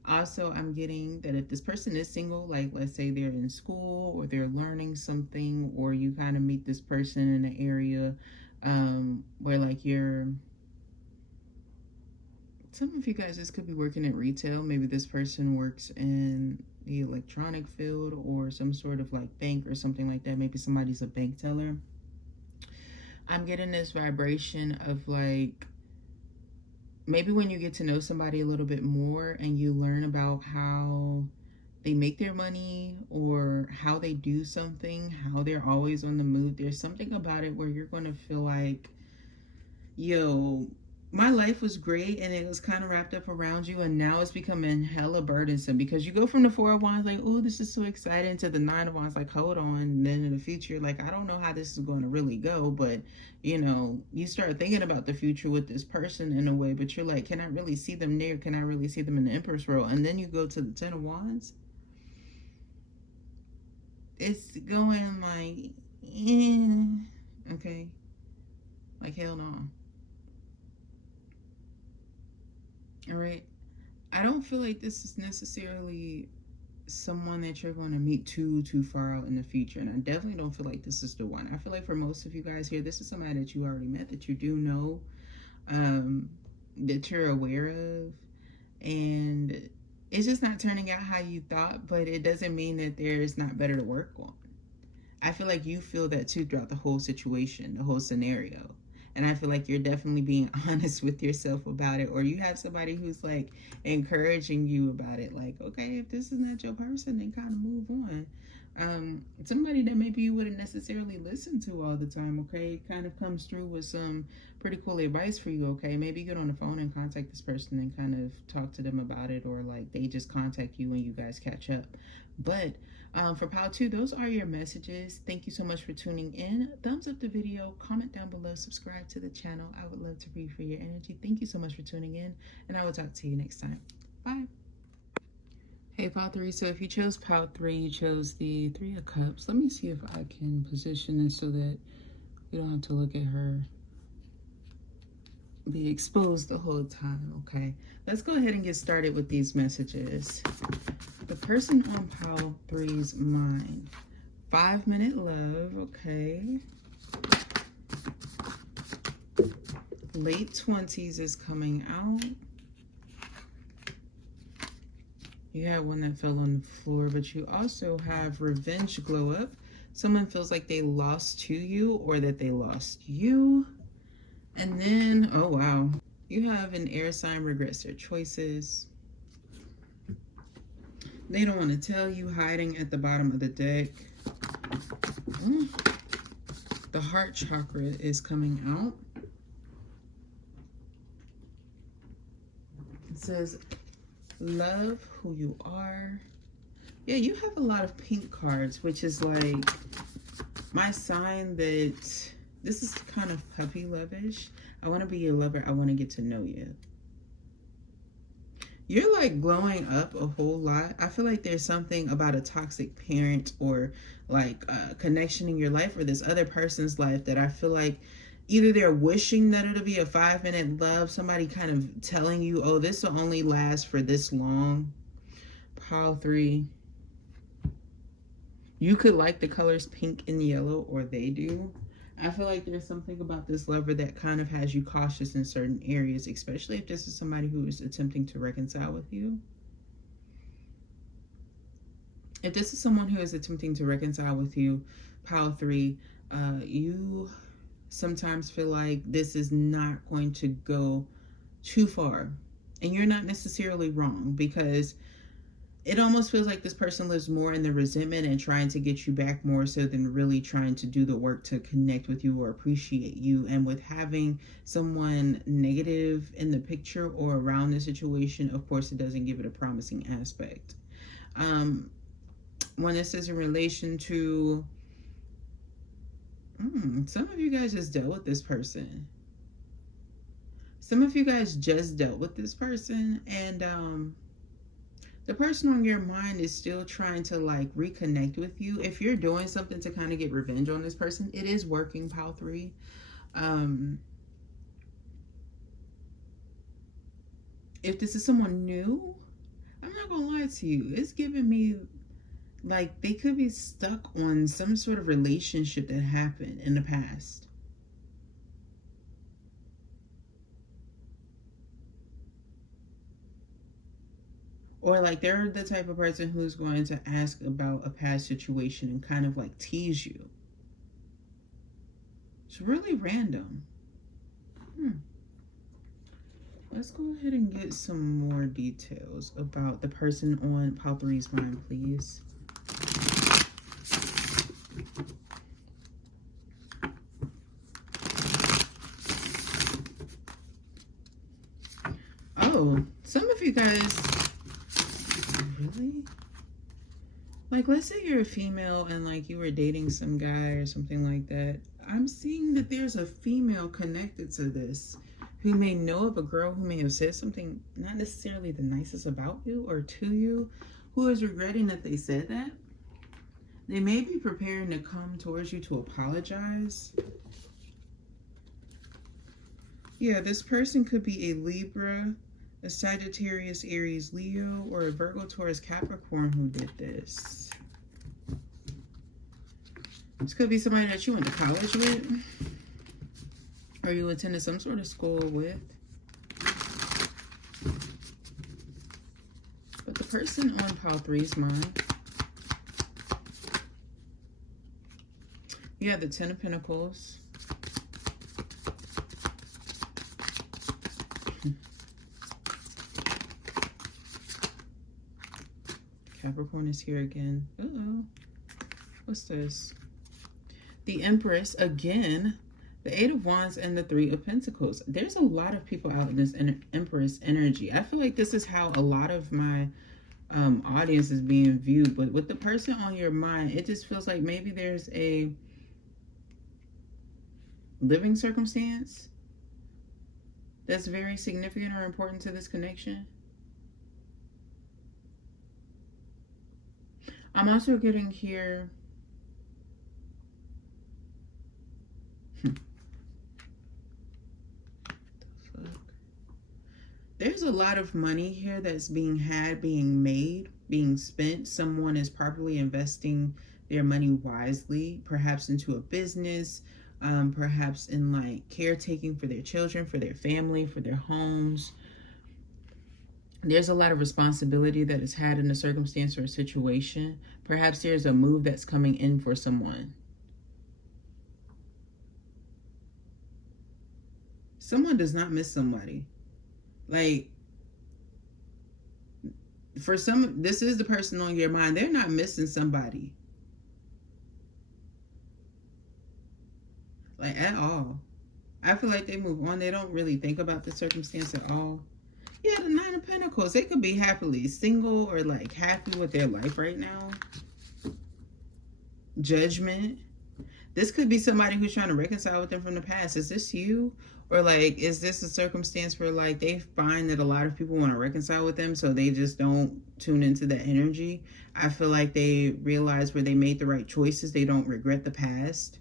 Also, I'm getting that if this person is single, like, let's say they're in school or they're learning something, or you kind of meet this person in an area where, like, some of you guys just could be working in retail. Maybe this person works in the electronic field or some sort of like bank or something like that. Maybe somebody's a bank teller. I'm getting this vibration of like, maybe when you get to know somebody a little bit more and you learn about how they make their money or how they do something, how they're always on the move, there's something about it where you're going to feel like, yo, my life was great and it was kind of wrapped up around you, and now it's becoming hella burdensome because you go from the Four of Wands like, oh, this is so exciting, to the Nine of Wands like, hold on. And then in the future, like, I don't know how this is going to really go, but you know, you start thinking about the future with this person in a way, but you're like, can I really see them there? Can I really see them in the Empress role? And then you go to the Ten of Wands. It's going like, okay, like, hell no. All right. I don't feel like this is necessarily someone that you're going to meet too far out in the future, and I definitely don't feel like this is the one. I feel like for most of you guys here, this is somebody that you already met, that you do know, that you're aware of, and it's just not turning out how you thought, but it doesn't mean that there's not better to work on. I feel like you feel that too throughout the whole situation, the whole scenario. And I feel like you're definitely being honest with yourself about it, or you have somebody who's like encouraging you about it. Like, okay, if this is not your person, then kind of move on. Somebody that maybe you wouldn't necessarily listen to all the time, okay, kind of comes through with some pretty cool advice for you, okay? Maybe get on the phone and contact this person and kind of talk to them about it, or like they just contact you and you guys catch up. But for Pile 2, those are your messages. Thank you so much for tuning in. Thumbs up the video, comment down below, subscribe to the channel. I would love to read for your energy. Thank you so much for tuning in, and I will talk to you next time. Bye. Hey, Pile 3, so if you chose Pile 3, you chose the Three of Cups. Let me see if I can position this so that you don't have to look at her be exposed the whole time, okay? Let's go ahead and get started with these messages. The person on Pile 3's mind. 5-minute love, okay? Late 20s is coming out. You have one that fell on the floor, but you also have revenge glow up. Someone feels like they lost to you or that they lost you. And then, oh wow, you have an air sign regrets their choices. They don't want to tell you, hiding at the bottom of the deck. The heart chakra is coming out. It says, love who you are. Yeah, you have a lot of pink cards, which is like my sign that this is kind of puppy lovish. I want to be your lover. I want to get to know you. You're like glowing up a whole lot. I feel like there's something about a toxic parent or like a connection in your life or this other person's life that I feel like either they're wishing that it'll be a 5-minute love, somebody kind of telling you, oh, this will only last for this long. Pile 3. You could like the colors pink and yellow, or they do. I feel like there's something about this lover that kind of has you cautious in certain areas, especially if this is somebody who is attempting to reconcile with you. If this is someone who is attempting to reconcile with you, Pile 3, you sometimes feel like this is not going to go too far. And you're not necessarily wrong, because it almost feels like this person lives more in the resentment and trying to get you back more so than really trying to do the work to connect with you or appreciate you. And with having someone negative in the picture or around the situation, of course, it doesn't give it a promising aspect. When this is in relation to, some of you guys just dealt with this person. Some of you guys just dealt with this person, and the person on your mind is still trying to like reconnect with you. If you're doing something to kind of get revenge on this person, it is working, Pile 3. If this is someone new, I'm not gonna lie to you, it's giving me like they could be stuck on some sort of relationship that happened in the past. Or like they're the type of person who's going to ask about a past situation and kind of like tease you. It's really random. Let's go ahead and get some more details about the person on pile three's mind, please. Oh, some of you guys, really? Like, let's say you're a female and like you were dating some guy or something like that. I'm seeing that there's a female connected to this who may know of a girl who may have said something not necessarily the nicest about you or to you, who is regretting that they said that. They may be preparing to come towards you to apologize. Yeah, this person could be a Libra, a Sagittarius, Aries, Leo, or a Virgo, Taurus, Capricorn who did this. This could be somebody that you went to college with, or you attended some sort of school with. But the person on pile three's mind, you have the Ten of Pentacles. Capricorn is here again. Uh-oh. What's this? The Empress again. The Eight of Wands and the Three of Pentacles. There's a lot of people out in this Empress energy. I feel like this is how a lot of my audience is being viewed. But with the person on your mind, it just feels like maybe there's a living circumstance that's very significant or important to this connection. I'm also getting here there's a lot of money here that's being had, being made, being spent. Someone is properly investing their money wisely, perhaps into a business, perhaps in like caretaking for their children, for their family, for their homes. There's a lot of responsibility that is had in a circumstance or a situation. Perhaps there's a move that's coming in for someone. Someone does not miss somebody. Like, for some, this is the person on your mind. They're not missing somebody. Like, at all. I feel like they move on. They don't really think about the circumstance at all. Yeah, the Nine of Pentacles. They could be happily single or like happy with their life right now. Judgment. This could be somebody who's trying to reconcile with them from the past. Is this you? Or like, is this a circumstance where like they find that a lot of people want to reconcile with them, so they just don't tune into that energy? I feel like they realize where they made the right choices. They don't regret the past.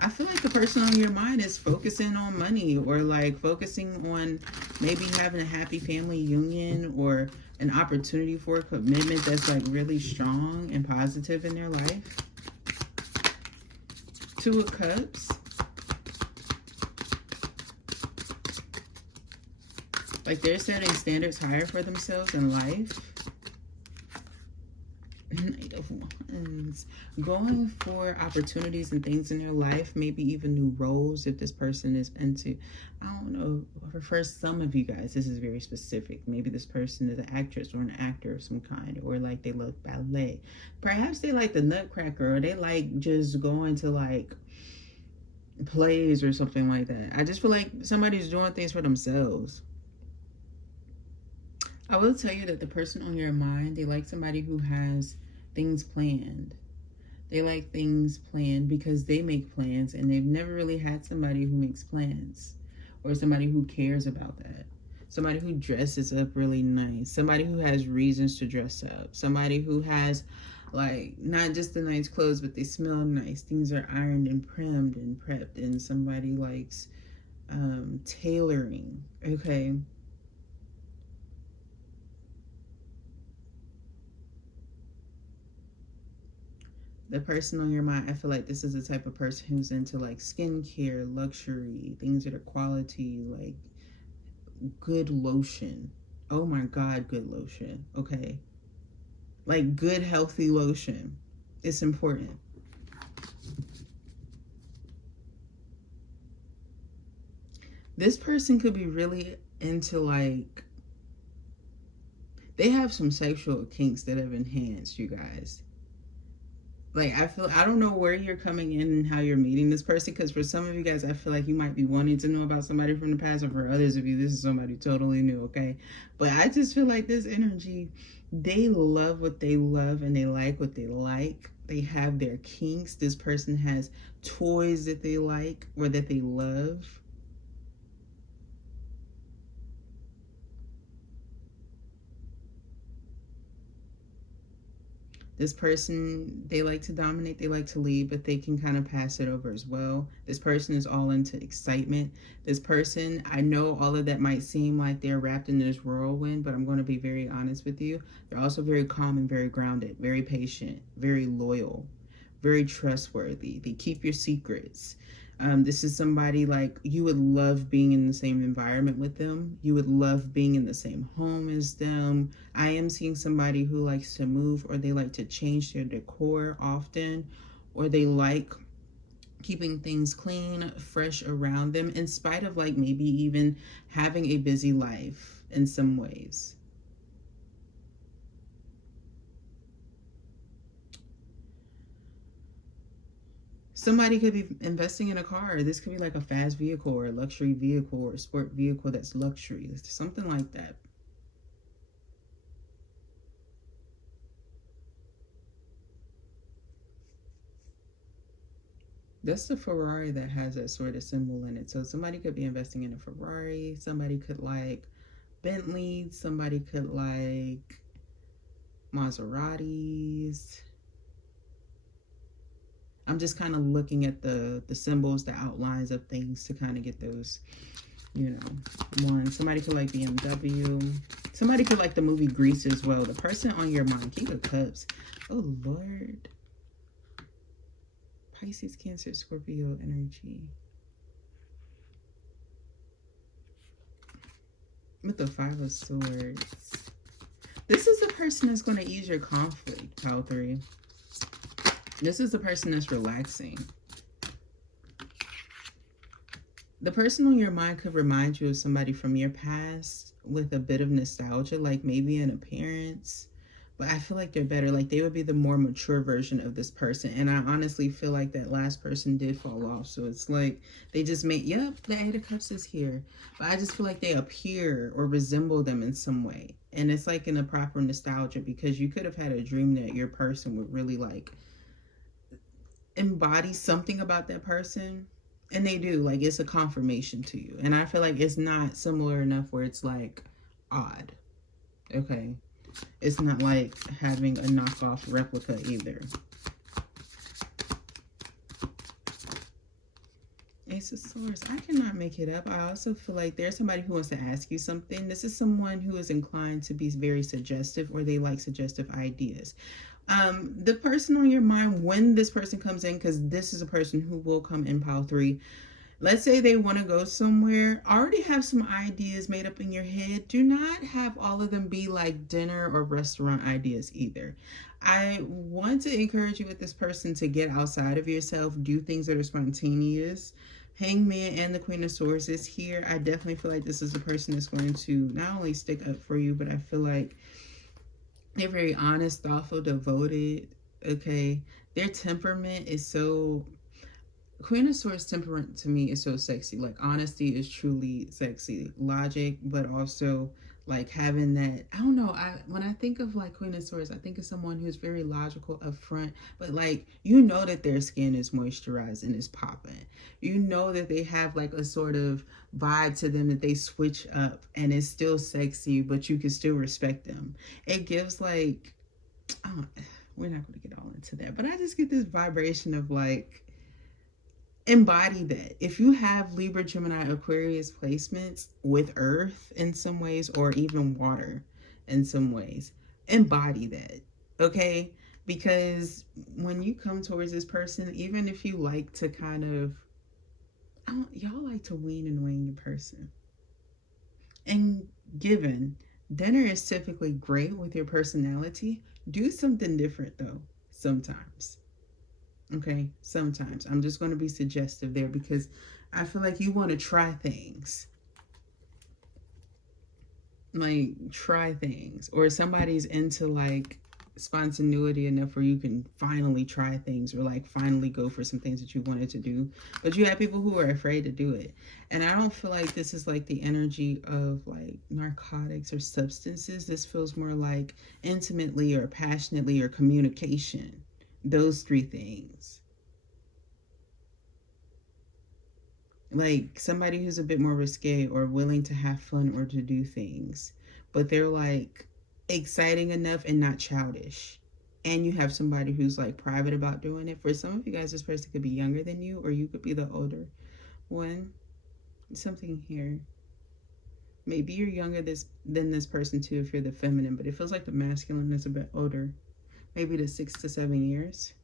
I feel like the person on your mind is focusing on money, or like focusing on maybe having a happy family union, or an opportunity for a commitment that's like really strong and positive in their life. Two of Cups. Like they're setting standards higher for themselves in life. Knight of Wands. Going for opportunities and things in their life, maybe even new roles if this person is into, I don't know, for some of you guys, this is very specific. Maybe this person is an actress or an actor of some kind, or like they love ballet. Perhaps they like the Nutcracker, or they like just going to like plays or something like that. I just feel like somebody's doing things for themselves. I will tell you that the person on your mind, they like somebody who has things planned. They like things planned because they make plans, and they've never really had somebody who makes plans, or somebody who cares about that. Somebody who dresses up really nice. Somebody who has reasons to dress up. Somebody who has like not just the nice clothes, but they smell nice. Things are ironed and primmed and prepped, and somebody likes tailoring. Okay. The person on your mind, I feel like this is the type of person who's into like skincare, luxury, things that are quality, like good lotion. Oh my God, good lotion. Okay. Like good, healthy lotion. It's important. This person could be really into like, they have some sexual kinks that have enhanced, you guys. Like, I don't know where you're coming in and how you're meeting this person, because for some of you guys, I feel like you might be wanting to know about somebody from the past, or for others of you, this is somebody totally new, okay? But I just feel like this energy, they love what they love and they like what they like. They have their kinks. This person has toys that they like or that they love. This person, they like to dominate, they like to lead, but they can kind of pass it over as well. This person is all into excitement. This person, I know all of that might seem like they're wrapped in this whirlwind, but I'm going to be very honest with you. They're also very calm and very grounded, very patient, very loyal, very trustworthy. They keep your secrets. This is somebody like you would love being in the same environment with them. You would love being in the same home as them. I am seeing somebody who likes to move, or they like to change their decor often, or they like keeping things clean, fresh around them, in spite of like maybe even having a busy life in some ways. Somebody could be investing in a car. This could be like a fast vehicle or a luxury vehicle or a sport vehicle that's luxury. It's something like that. That's the Ferrari that has that sort of symbol in it. So somebody could be investing in a Ferrari. Somebody could like Bentley. Somebody could like Maseratis. I'm just kind of looking at the symbols, the outlines of things to kind of get those, you know, one. Somebody could like BMW. Somebody could like the movie Grease as well. The person on your mind, King of Cups. Oh Lord. Pisces, Cancer, Scorpio energy. With the Five of Swords. This is the person that's going to ease your conflict, Pile 3. This is the person that's relaxing. The person on your mind could remind you of somebody from your past with a bit of nostalgia, like maybe an appearance. But I feel like they're better. Like they would be the more mature version of this person. And I honestly feel like that last person did fall off. So it's like they just made, yep, the Eight of Cups is here. But I just feel like they appear or resemble them in some way. And it's like in a proper nostalgia, because you could have had a dream that your person would really like embody something about that person. And they do. Like it's a confirmation to you. And I feel like it's not similar enough where it's like odd. Okay. It's not like having a knockoff replica either. Ace of Swords. I cannot make it up. I also feel like there's somebody who wants to ask you something. This is someone who is inclined to be very suggestive, or they like suggestive ideas. The person on your mind, when this person comes in, because this is a person who will come in Pile 3. Let's say they want to go somewhere, already have some ideas made up in your head. Do not have all of them be like dinner or restaurant ideas either. I want to encourage you with this person to get outside of yourself, do things that are spontaneous. Hangman and the Queen of Swords is here. I definitely feel like this is a person that's going to not only stick up for you, but I feel like they're very honest, thoughtful, devoted. Okay. Their temperament is so, Queen of Swords temperament to me is so sexy. Like honesty is truly sexy. Logic, but also like having that, I don't know, when I think of like Queen of Swords, I think of someone who's very logical upfront, but like you know that their skin is moisturized and is popping. You know that they have like a sort of vibe to them that they switch up and it's still sexy, but you can still respect them. It gives like, oh, we're not going to get all into that, but I just get this vibration of like, embody that. If you have Libra, Gemini, Aquarius placements with earth in some ways, or even water in some ways, embody that. Okay. Because when you come towards this person, even if you like to kind of, y'all like to wean and wane your person. And given Dinner is typically great with your personality. Do something different though, sometimes. Okay, sometimes. I'm just going to be suggestive there because I feel like you want to try things. Like, try things. Or somebody's into like spontaneity enough where you can finally try things or like finally go for some things that you wanted to do. But you have people who are afraid to do it. And I don't feel like this is like the energy of like narcotics or substances. This feels more like intimately or passionately or communication. Those three things. Like somebody who's a bit more risque or willing to have fun or to do things, but they're like exciting enough and not childish. And you have somebody who's like private about doing it. For some of you guys, this person could be younger than you, or you could be the older one. Something here. Maybe you're younger than this person too if you're the feminine, but it feels like the masculine is a bit older. Maybe the 6 to 7 years.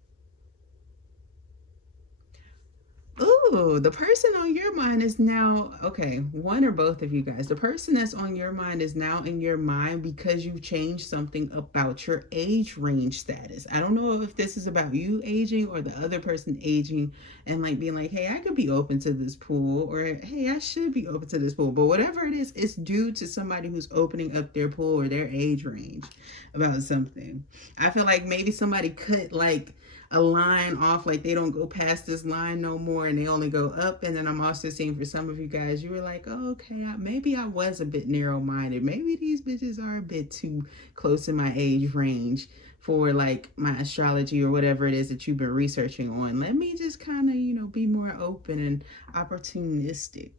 Ooh, the person on your mind is now, okay, one or both of you guys. The person that's on your mind is now in your mind because you've changed something about your age range status. I don't know if this is about you aging or the other person aging and like being like, hey, I could be open to this pool, or hey, I should be open to this pool. But whatever it is, it's due to somebody who's opening up their pool or their age range about something. I feel like maybe somebody could like a line off, like they don't go past this line no more and they only go up. And then I'm also seeing for some of you guys, you were like, oh, okay, maybe I was a bit narrow-minded. Maybe these bitches are a bit too close in my age range for like my astrology or whatever it is that you've been researching on. Let me just kind of, you know, be more open and opportunistic.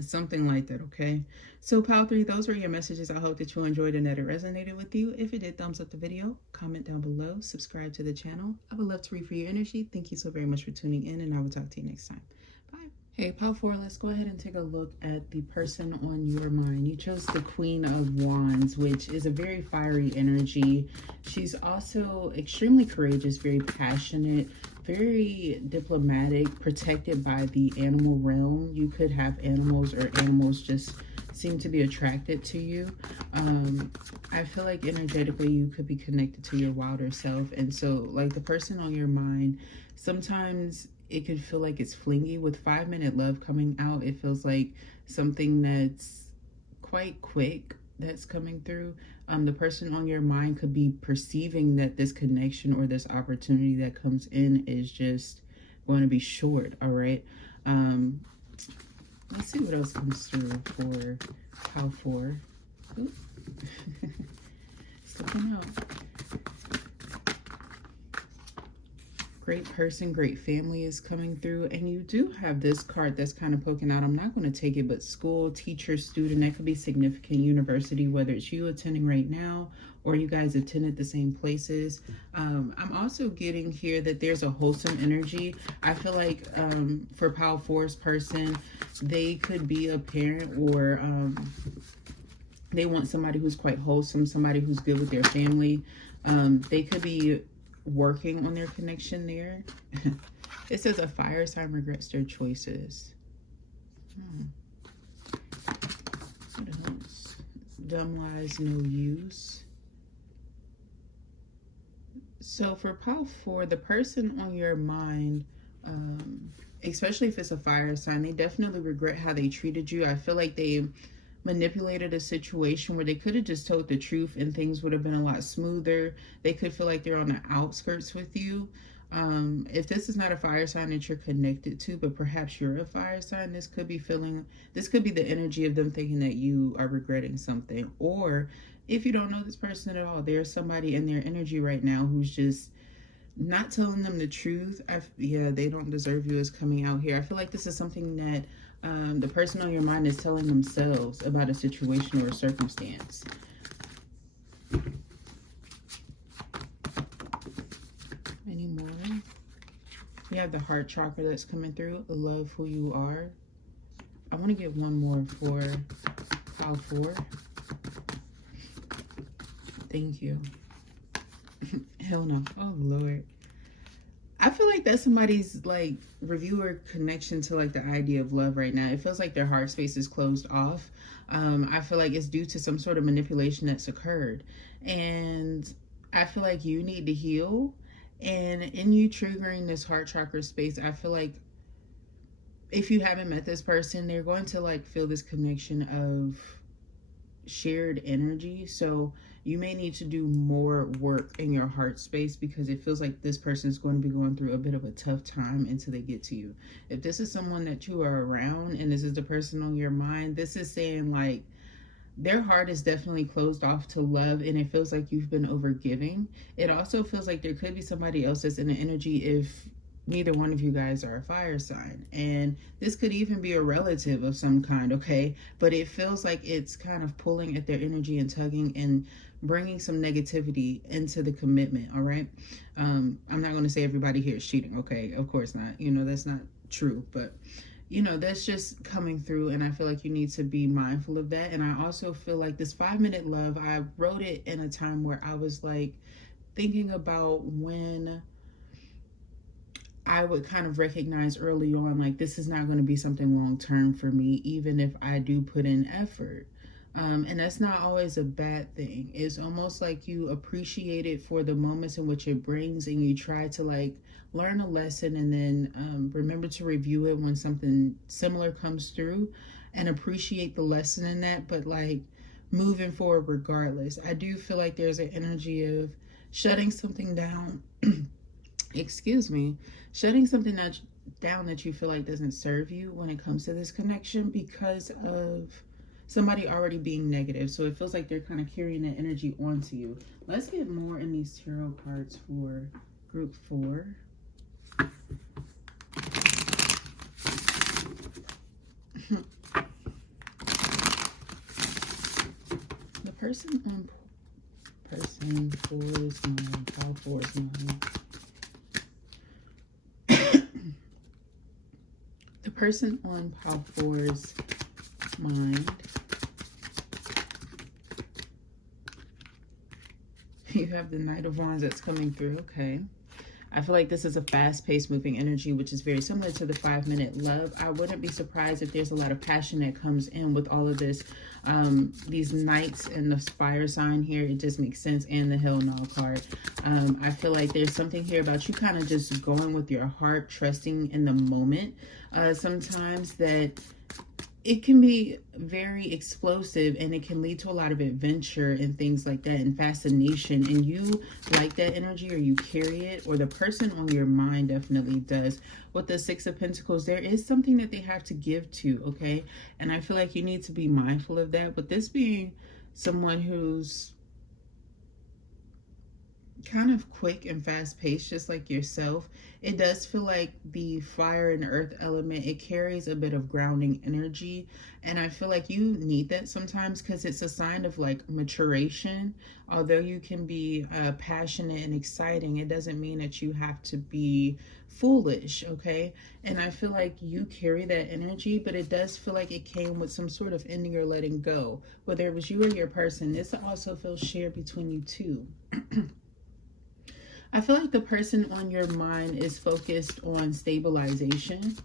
Something like that, okay? So, Pal 3, those were your messages. I hope that you enjoyed and that it resonated with you. If it did, thumbs up the video, comment down below, subscribe to the channel. I would love to read for your energy. Thank you so very much for tuning in, and I will talk to you next time. Bye. Hey, Pal 4, let's go ahead and take a look at the person on your mind. You chose the Queen of Wands, which is a very fiery energy. She's also extremely courageous, very passionate, very diplomatic, protected by the animal realm. You could have animals, or animals just seem to be attracted to you. I feel like energetically you could be connected to your wilder self. And so like the person on your mind, sometimes it could feel like it's flingy. With 5 Minute Love coming out, it feels like something that's quite quick that's coming through. The person on your mind could be perceiving that this connection or this opportunity that comes in is just going to be short. All right. Let's see what else comes through for Pal 4. Slipping out. Great person, great family is coming through. And you do have this card that's kind of poking out. I'm not going to take it, but school, teacher, student, that could be significant, university, whether it's you attending right now or you guys attended the same places. I'm also getting here that there's a wholesome energy. I feel like for Pal 4's person, they could be a parent, or they want somebody who's quite wholesome, somebody who's good with their family. They could be working on their connection there. It says a fire sign regrets their choices. What else? Dumb lies, no use. So for Pal 4, the person on your mind, especially if it's a fire sign, they definitely regret how they treated you. I feel like they manipulated a situation where they could have just told the truth and things would have been a lot smoother. They could feel like they're on the outskirts with you. If this is not a fire sign that you're connected to, but perhaps you're a fire sign, this could be the energy of them thinking that you are regretting something. Or if you don't know this person at all, there's somebody in their energy right now who's just not telling them the truth. Yeah, they don't deserve you is coming out here. I feel like this is something that the person on your mind is telling themselves about a situation or a circumstance. Any more? You have the heart chakra that's coming through. Love who you are. I want to get one more for Pal 4. Thank you. Hell no. Oh, Lord. I feel like that's somebody's like reviewer connection to like the idea of love right now. It feels like their heart space is closed off. I feel like it's due to some sort of manipulation that's occurred. And I feel like you need to heal. And in you triggering this heart chakra space, I feel like if you haven't met this person, they're going to like feel this connection of shared energy. So you may need to do more work in your heart space because it feels like this person is going to be going through a bit of a tough time until they get to you. If this is someone that you are around and this is the person on your mind, this is saying like their heart is definitely closed off to love, and it feels like you've been overgiving. It also feels like there could be somebody else that's in the energy if neither one of you guys are a fire sign, and this could even be a relative of some kind, okay? But it feels like it's kind of pulling at their energy and tugging and bringing some negativity into the commitment. All right, I'm not going to say everybody here is cheating, okay? Of course not. You know, that's not true, but you know, that's just coming through, and I feel like you need to be mindful of that. And I also feel like this 5-minute love, I wrote it in a time where I was like thinking about when I would kind of recognize early on, like, this is not going to be something long term for me, even if I do put in effort. And that's not always a bad thing. It's almost like you appreciate it for the moments in which it brings, and you try to like learn a lesson and then remember to review it when something similar comes through and appreciate the lesson in that. But like moving forward, regardless, I do feel like there's an energy of shutting something down. Excuse me, shutting something down that you feel like doesn't serve you when it comes to this connection because of somebody already being negative. So it feels like they're kind of carrying that energy onto you. Let's get more in these tarot cards for group 4. The person on person 4's mind, pile 4's mind. The person on pile 4's mind. You have the Knight of Wands that's coming through, okay. I feel like this is a fast-paced moving energy, which is very similar to the 5-minute love. I wouldn't be surprised if there's a lot of passion that comes in with all of this. These knights and the fire sign here, it just makes sense, and the Hell No card. I feel like there's something here about you kind of just going with your heart, trusting in the moment. Sometimes that it can be very explosive, and it can lead to a lot of adventure and things like that, and fascination, and you like that energy, or you carry it, or the person on your mind definitely does. With the 6 of Pentacles, there is something that they have to give to, okay? And I feel like you need to be mindful of that. But this being someone who's kind of quick and fast paced, just like yourself, it does feel like the fire and earth element, it carries a bit of grounding energy, and I feel like you need that sometimes because it's a sign of like maturation. Although you can be passionate and exciting, it doesn't mean that you have to be foolish, okay? And I feel like you carry that energy, but it does feel like it came with some sort of ending or letting go, whether it was you or your person. This also feels shared between you two. I feel like the person on your mind is focused on stabilization.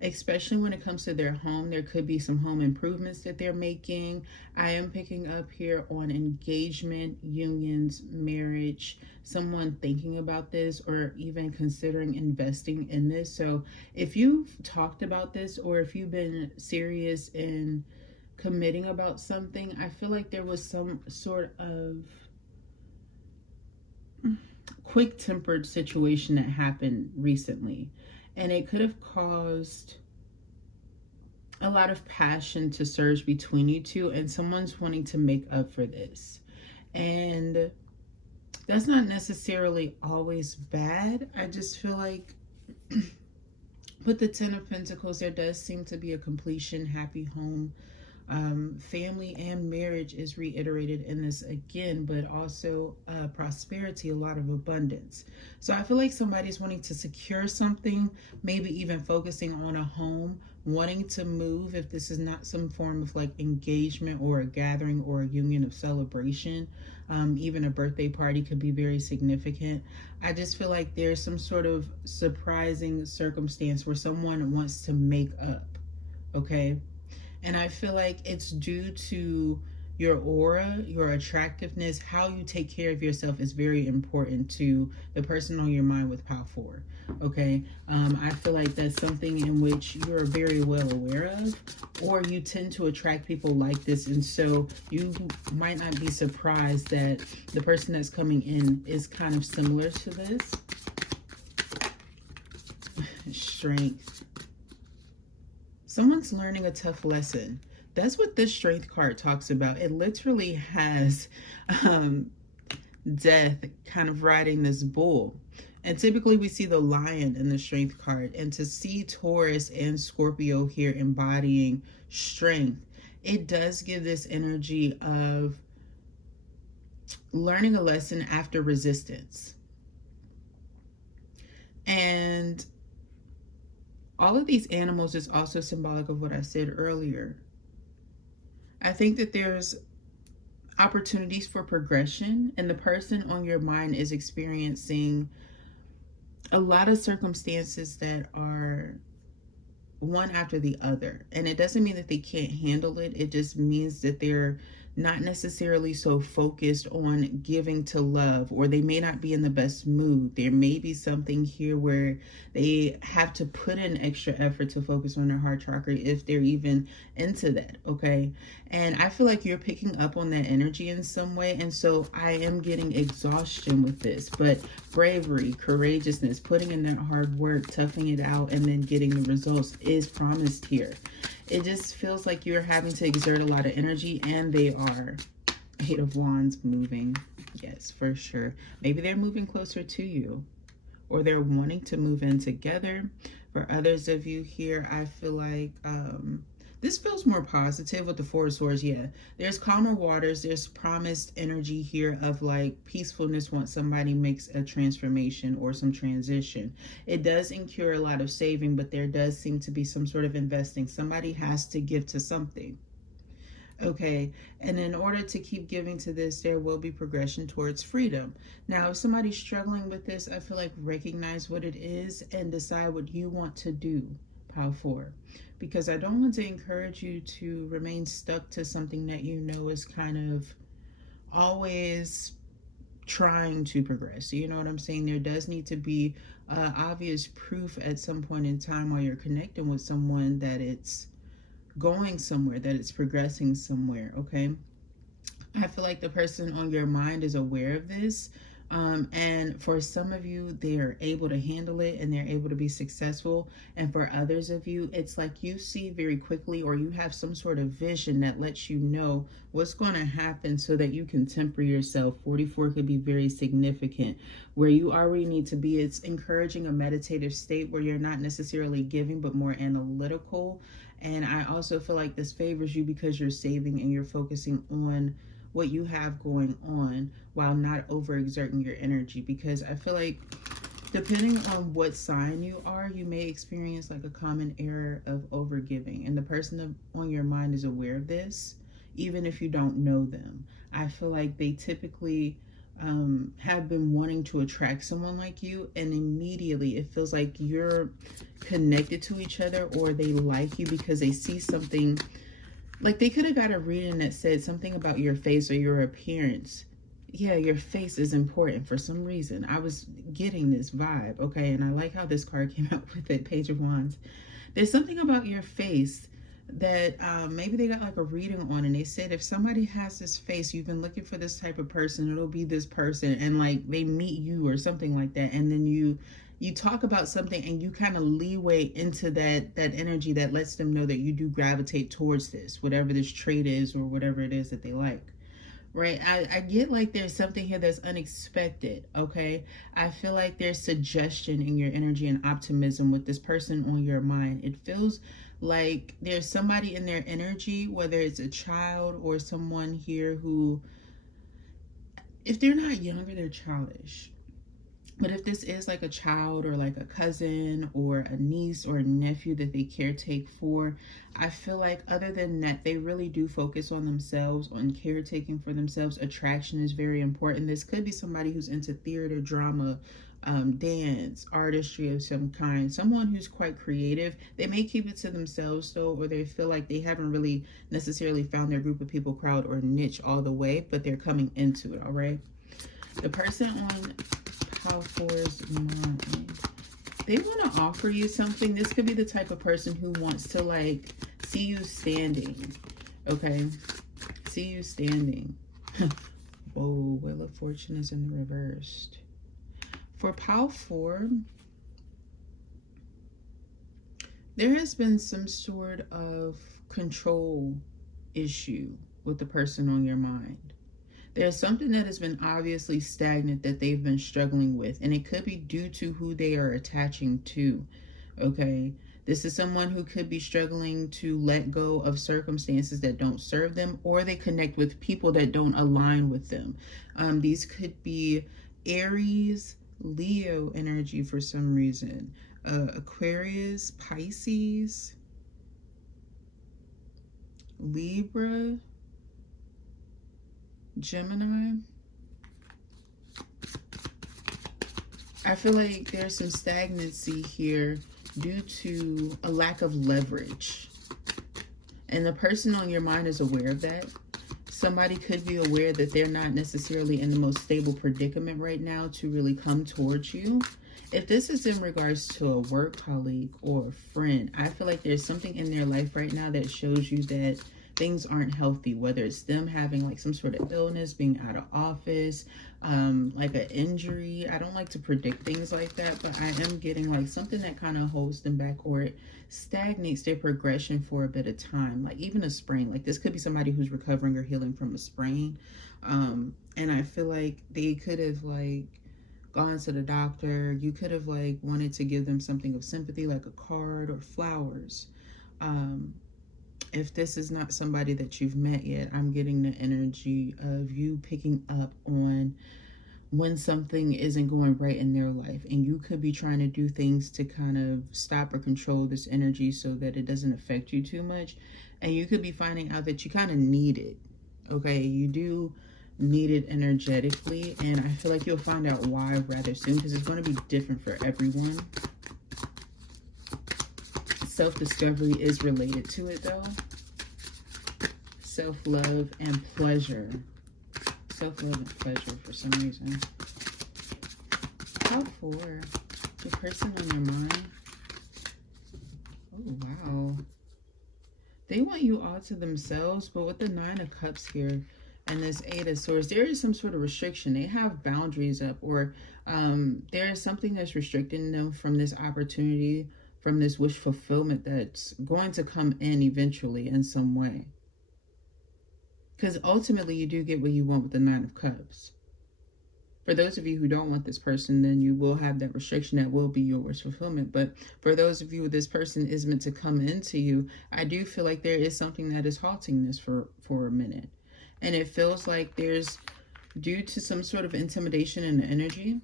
Especially when it comes to their home. There could be some home improvements that they're making. I am picking up here on engagement, unions, marriage, someone thinking about this or even considering investing in this. So if you've talked about this, or if you've been serious in committing about something, I feel like there was some sort of quick-tempered situation that happened recently, and it could have caused a lot of passion to surge between you two, and someone's wanting to make up for this. And that's not necessarily always bad. I just feel like with the 10 of Pentacles, there does seem to be a completion, happy home, Family and marriage is reiterated in this again, but also prosperity, a lot of abundance. So I feel like somebody's wanting to secure something, maybe even focusing on a home, wanting to move if this is not some form of like engagement or a gathering or a union of celebration. Even a birthday party could be very significant. I just feel like there's some sort of surprising circumstance where someone wants to make up, okay? And I feel like it's due to your aura, your attractiveness, how you take care of yourself is very important to the person on your mind with Power 4. Okay. I feel like that's something in which you're very well aware of, or you tend to attract people like this. And so you might not be surprised that the person that's coming in is kind of similar to this. Strength. Someone's learning a tough lesson. That's what this strength card talks about. It literally has death kind of riding this bull. And typically we see the lion in the strength card. And to see Taurus and Scorpio here embodying strength, it does give this energy of learning a lesson after resistance. And all of these animals is also symbolic of what I said earlier. I think that there's opportunities for progression, and the person on your mind is experiencing a lot of circumstances that are one after the other. And it doesn't mean that they can't handle it. It just means that they're not necessarily so focused on giving to love, or they may not be in the best mood. There may be something here where they have to put in extra effort to focus on their heart chakra if they're even into that, okay? And I feel like you're picking up on that energy in some way, and so I am getting exhaustion with this, but bravery, courageousness, putting in that hard work, toughing it out, and then getting the results is promised here. It just feels like you're having to exert a lot of energy, and they are. Eight of Wands moving. Yes, for sure. Maybe they're moving closer to you, or they're wanting to move in together. For others of you here, I feel like this feels more positive with the Four of Swords. Yeah, there's calmer waters. There's promised energy here of like peacefulness once somebody makes a transformation or some transition. It does incur a lot of saving, but there does seem to be some sort of investing. Somebody has to give to something. Okay, and in order to keep giving to this, there will be progression towards freedom. Now, if somebody's struggling with this, I feel like recognize what it is and decide what you want to do. Power 4, because I don't want to encourage you to remain stuck to something that you know is kind of always trying to progress. You know what I'm saying? There does need to be obvious proof at some point in time while you're connecting with someone that it's going somewhere, that it's progressing somewhere, okay? I feel like the person on your mind is aware of this. And for some of you, they're able to handle it and they're able to be successful. And for others of you, it's like you see very quickly, or you have some sort of vision that lets you know what's going to happen so that you can temper yourself. 44 could be very significant. Where you already need to be, it's encouraging a meditative state where you're not necessarily giving, but more analytical. And I also feel like this favors you because you're saving and you're focusing on what you have going on while not overexerting your energy, because I feel like depending on what sign you are, you may experience like a common error of overgiving, and the person on your mind is aware of this even if you don't know them. I feel like they typically have been wanting to attract someone like you, and immediately it feels like you're connected to each other, or they like you because they see something. Like they could have got a reading that said something about your face or your appearance. Yeah, your face is important for some reason. I was getting this vibe, okay? And I like how this card came out with it, Page of Wands. There's something about your face that maybe they got like a reading on, and they said if somebody has this face, you've been looking for this type of person, it'll be this person, and like they meet you or something like that, and then you talk about something and you kind of leeway into that energy that lets them know that you do gravitate towards this, whatever this trait is or whatever it is that they like. right? I get like there's something here that's unexpected, okay? I feel like there's suggestion in your energy and optimism with this person on your mind. It feels like there's somebody in their energy, whether it's a child or someone here who, if they're not younger, they're childish. But if this is like a child or like a cousin or a niece or a nephew that they caretake for, I feel like other than that, they really do focus on themselves, on caretaking for themselves. Attraction is very important. This could be somebody who's into theater, drama, dance, artistry of some kind, someone who's quite creative. They may keep it to themselves though, or they feel like they haven't really necessarily found their group of people, crowd, or niche all the way, but they're coming into it, all right? The person on Pile 4's mind, they want to offer you something. This could be the type of person who wants to like see you standing, okay? See you standing. Whoa, Wheel of Fortune is in the reversed. For Pile 4, there has been some sort of control issue with the person on your mind. There's something that has been obviously stagnant that they've been struggling with, and it could be due to who they are attaching to, okay? This is someone who could be struggling to let go of circumstances that don't serve them, or they connect with people that don't align with them. These could be Aries, Leo energy for some reason, Aquarius, Pisces, Libra, Gemini. I feel like there's some stagnancy here due to a lack of leverage. And the person on your mind is aware of that. Somebody could be aware that they're not necessarily in the most stable predicament right now to really come towards you. If this is in regards to a work colleague or a friend, I feel like there's something in their life right now that shows you that things aren't healthy, whether it's them having like some sort of illness, being out of office, like an injury. I don't like to predict things like that, but I am getting like something that kind of holds them back, or it stagnates their progression for a bit of time, like even a sprain. Like this could be somebody who's recovering or healing from a sprain, and I feel like they could have like gone to the doctor. You could have like wanted to give them something of sympathy, like a card or flowers. If this is not somebody that you've met yet, I'm getting the energy of you picking up on when something isn't going right in their life, and you could be trying to do things to kind of stop or control this energy so that it doesn't affect you too much. And you could be finding out that you kind of need it, okay? You do need it energetically, and I feel like you'll find out why rather soon, because it's going to be different for everyone. Self-discovery is related to it though. Self-love and pleasure. Self-love and pleasure for some reason. How for the person on your mind? Oh, wow. They want you all to themselves, but with the 9 of Cups here and this 8 of Swords, there is some sort of restriction. They have boundaries up, or there is something that's restricting them from this opportunity, from this wish fulfillment that's going to come in eventually in some way. Because ultimately you do get what you want with the 9 of Cups. For those of you who don't want this person, then you will have that restriction that will be your wish fulfillment. But for those of you this person is meant to come into you, I do feel like there is something that is halting this for a minute. And it feels like there's, due to some sort of intimidation in the energy,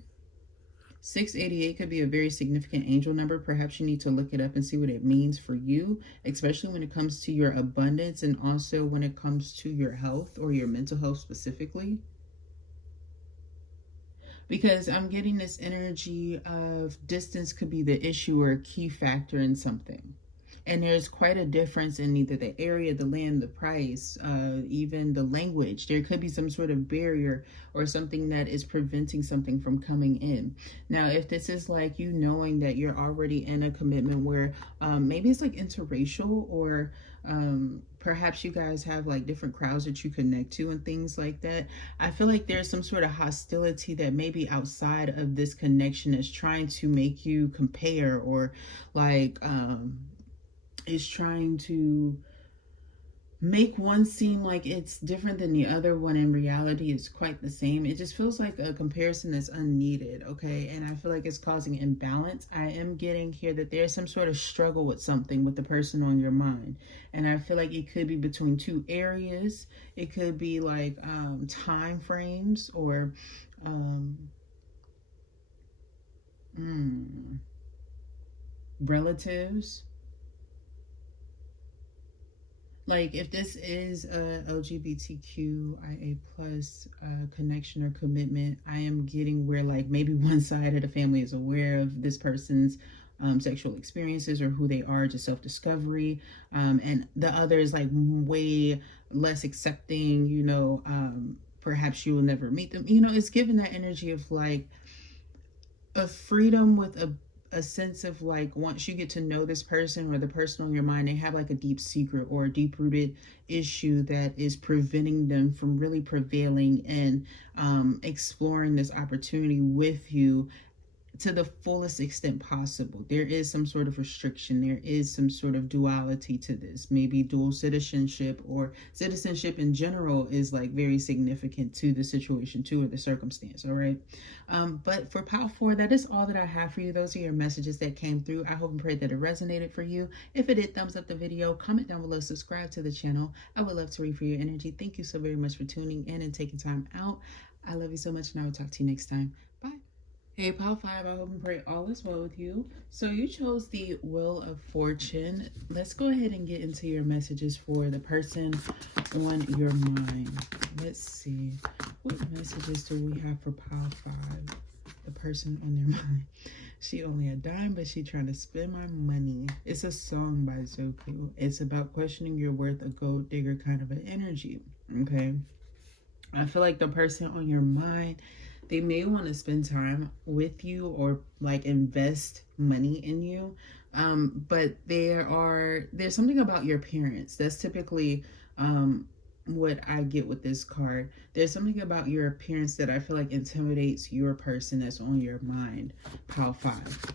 688 could be a very significant angel number. Perhaps you need to look it up and see what it means for you, especially when it comes to your abundance and also when it comes to your health or your mental health specifically. Because I'm getting this energy of distance could be the issue or a key factor in something. And there's quite a difference in either the area, the land, the price, even the language. There could be some sort of barrier or something that is preventing something from coming in. Now, if this is like you knowing that you're already in a commitment where maybe it's like interracial, or perhaps you guys have like different crowds that you connect to and things like that, I feel like there's some sort of hostility that maybe outside of this connection is trying to make you compare, or like is trying to make one seem like it's different than the other when in reality it's quite the same. It just feels like a comparison that's unneeded, okay? And I feel like it's causing imbalance. I am getting here that there's some sort of struggle with something with the person on your mind. And I feel like it could be between two areas. It could be like time frames or relatives. Like if this is a LGBTQIA plus connection or commitment, I am getting where like maybe one side of the family is aware of this person's sexual experiences or who they are, just self-discovery, and the other is like way less accepting, you know. Perhaps you will never meet them, you know. It's given that energy of like a freedom with a sense of like once you get to know this person or the person on your mind, they have like a deep secret or a deep rooted issue that is preventing them from really prevailing and exploring this opportunity with you to the fullest extent possible. There is some sort of restriction. There is some sort of duality to this. Maybe dual citizenship or citizenship in general is like very significant to the situation too, or the circumstance. All right. But for Pile 4, that is all that I have for you. Those are your messages that came through. I hope and pray that it resonated for you. If it did, thumbs up the video, comment down below, subscribe to the channel. I would love to read for your energy. Thank you so very much for tuning in and taking time out. I love you so much, and I will talk to you next time. Bye. Hey, Pile 5, I hope and pray all is well with you. So you chose the Wheel of Fortune. Let's go ahead and get into your messages for the person on your mind. Let's see. What messages do we have for Pile 5? The person on their mind. She only a dime, but she trying to spend my money. It's a song by Zoku. It's about questioning your worth, a gold digger kind of an energy. Okay. I feel like the person on your mind, they may want to spend time with you or like invest money in you. But there's something about your parents. That's typically what I get with this card. There's something about your appearance that I feel like intimidates your person that's on your mind, Pile 5.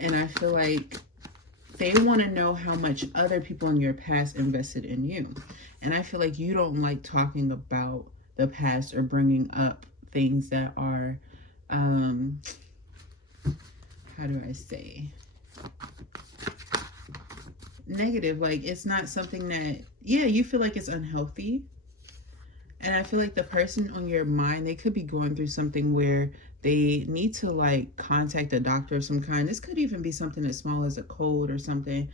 And I feel like they want to know how much other people in your past invested in you. And I feel like you don't like talking about the past or bringing up things that are, how do I say, negative. Like it's not something that, yeah, you feel like it's unhealthy. And I feel like the person on your mind, they could be going through something where they need to like contact a doctor of some kind. This could even be something as small as a cold or something.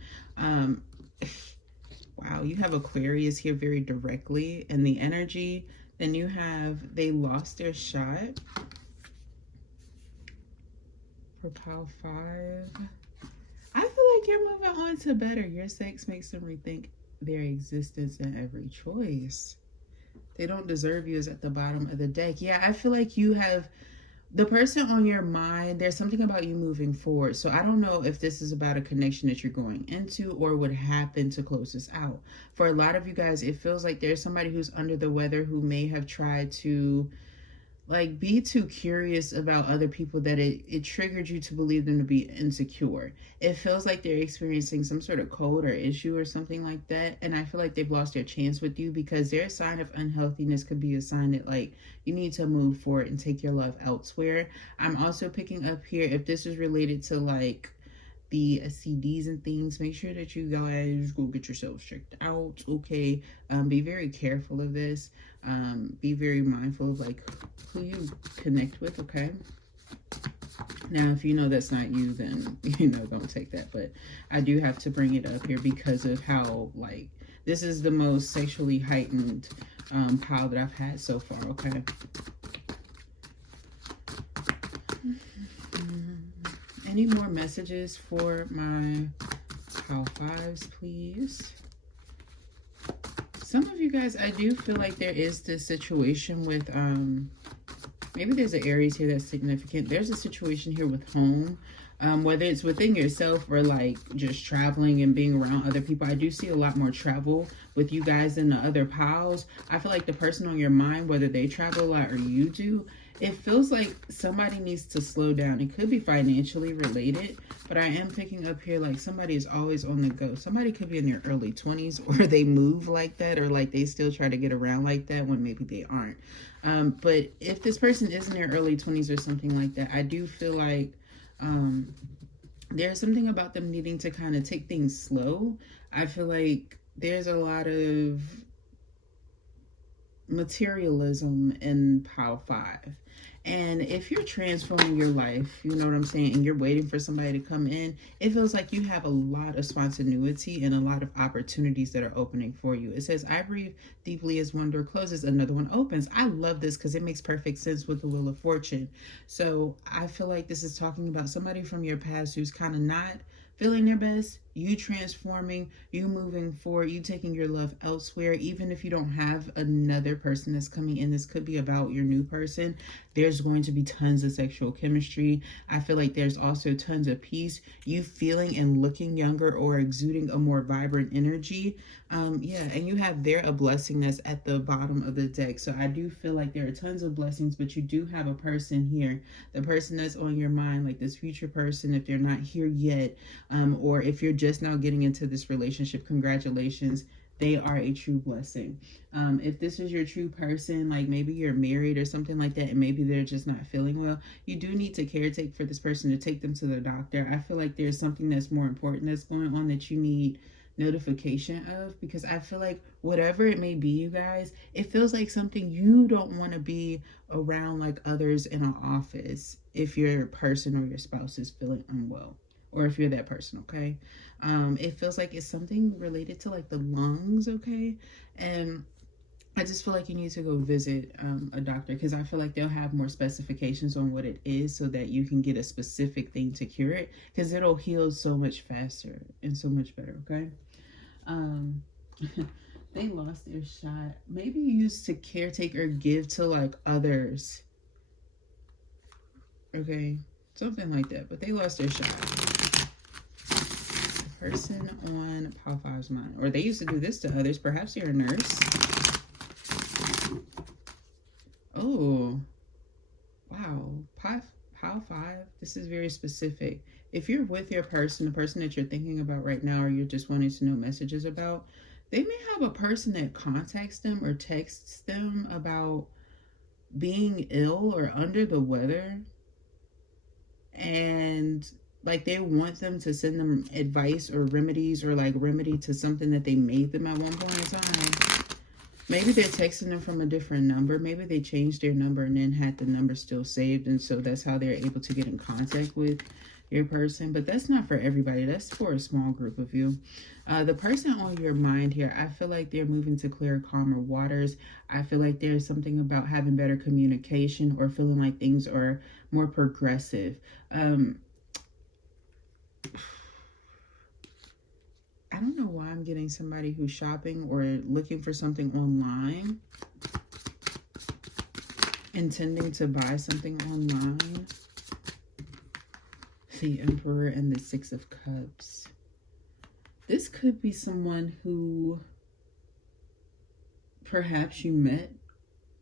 Wow, you have Aquarius here very directly in the energy. Then you have, they lost their shot for Pile 5. I feel like you're moving on to better. Your sex makes them rethink their existence in every choice. They don't deserve you is at the bottom of the deck. Yeah, I feel like you have the person on your mind. There's something about you moving forward. So I don't know if this is about a connection that you're going into or what happened to close this out. For a lot of you guys, it feels like there's somebody who's under the weather who may have tried to like be too curious about other people that it triggered you to believe them to be insecure. It feels like they're experiencing some sort of cold or issue or something like that. And I feel like they've lost their chance with you because their sign of unhealthiness could be a sign that like you need to move forward and take your love elsewhere. I'm also picking up here, if this is related to like the STDs and things, make sure that you guys go get yourself checked out, okay? Be very careful of this. Be very mindful of like who you connect with, okay? Now, if you know that's not you, then, you know, don't take that. But I do have to bring it up here because of how, like, this is the most sexually heightened pile that I've had so far, okay? Any more messages for my Pile 5s, please? Some of you guys, I do feel like there is this situation with, maybe there's an Aries here that's significant. There's a situation here with home. Whether it's within yourself or like just traveling and being around other people. I do see a lot more travel with you guys than the other pals. I feel like the person on your mind, whether they travel a lot or you do, it feels like somebody needs to slow down. It could be financially related, but I am picking up here like somebody is always on the go. Somebody could be in their early 20s, or they move like that, or like they still try to get around like that when maybe they aren't. But if this person is in their early 20s or something like that, I do feel like there's something about them needing to kind of take things slow. I feel like there's a lot of materialism in Pile 5. And if you're transforming your life, you know what I'm saying, and you're waiting for somebody to come in, it feels like you have a lot of spontaneity and a lot of opportunities that are opening for you. It says, I breathe deeply as one door closes, another one opens. I love this because it makes perfect sense with the Wheel of Fortune. So I feel like this is talking about somebody from your past who's kind of not feeling their best, you transforming, you moving forward, you taking your love elsewhere. Even if you don't have another person that's coming in, this could be about your new person. There's going to be tons of sexual chemistry. I feel like there's also tons of peace, you feeling and looking younger or exuding a more vibrant energy. Yeah, and you have there a blessing that's at the bottom of the deck. So I do feel like there are tons of blessings, but you do have a person here, the person that's on your mind, like this future person, if they're not here yet, or if you're just now getting into this relationship, congratulations. They are a true blessing. If this is your true person, like maybe you're married or something like that, and maybe they're just not feeling well, you do need to caretake for this person, to take them to the doctor. I feel like there's something that's more important that's going on that you need notification of, because I feel like whatever it may be, you guys, it feels like something you don't want to be around like others in an office if your person or your spouse is feeling unwell, or if you're that person, okay? It feels like it's something related to like the lungs, okay? And I just feel like you need to go visit a doctor, because I feel like they'll have more specifications on what it is so that you can get a specific thing to cure it, because it'll heal so much faster and so much better, okay? They lost their shot. Maybe you used to caretake or give to like others, okay? Something like that, but they lost their shot. Person on Pile 5's mind, or they used to do this to others. Perhaps you're a nurse. Oh, wow. Pile 5, this is very specific. If you're with your person, the person that you're thinking about right now, or you're just wanting to know messages about, they may have a person that contacts them or texts them about being ill or under the weather, and like they want them to send them advice or remedies, or like remedy to something that they made them at one point in time. Maybe they're texting them from a different number. Maybe they changed their number and then had the number still saved, and so that's how they're able to get in contact with your person. But that's not for everybody. That's for a small group of you. The person on your mind here, I feel like they're moving to clearer, calmer waters. I feel like there's something about having better communication, or feeling like things are more progressive. I don't know why I'm getting somebody who's shopping or looking for something online, intending to buy something online. The Emperor and the Six of Cups. This could be someone who perhaps you met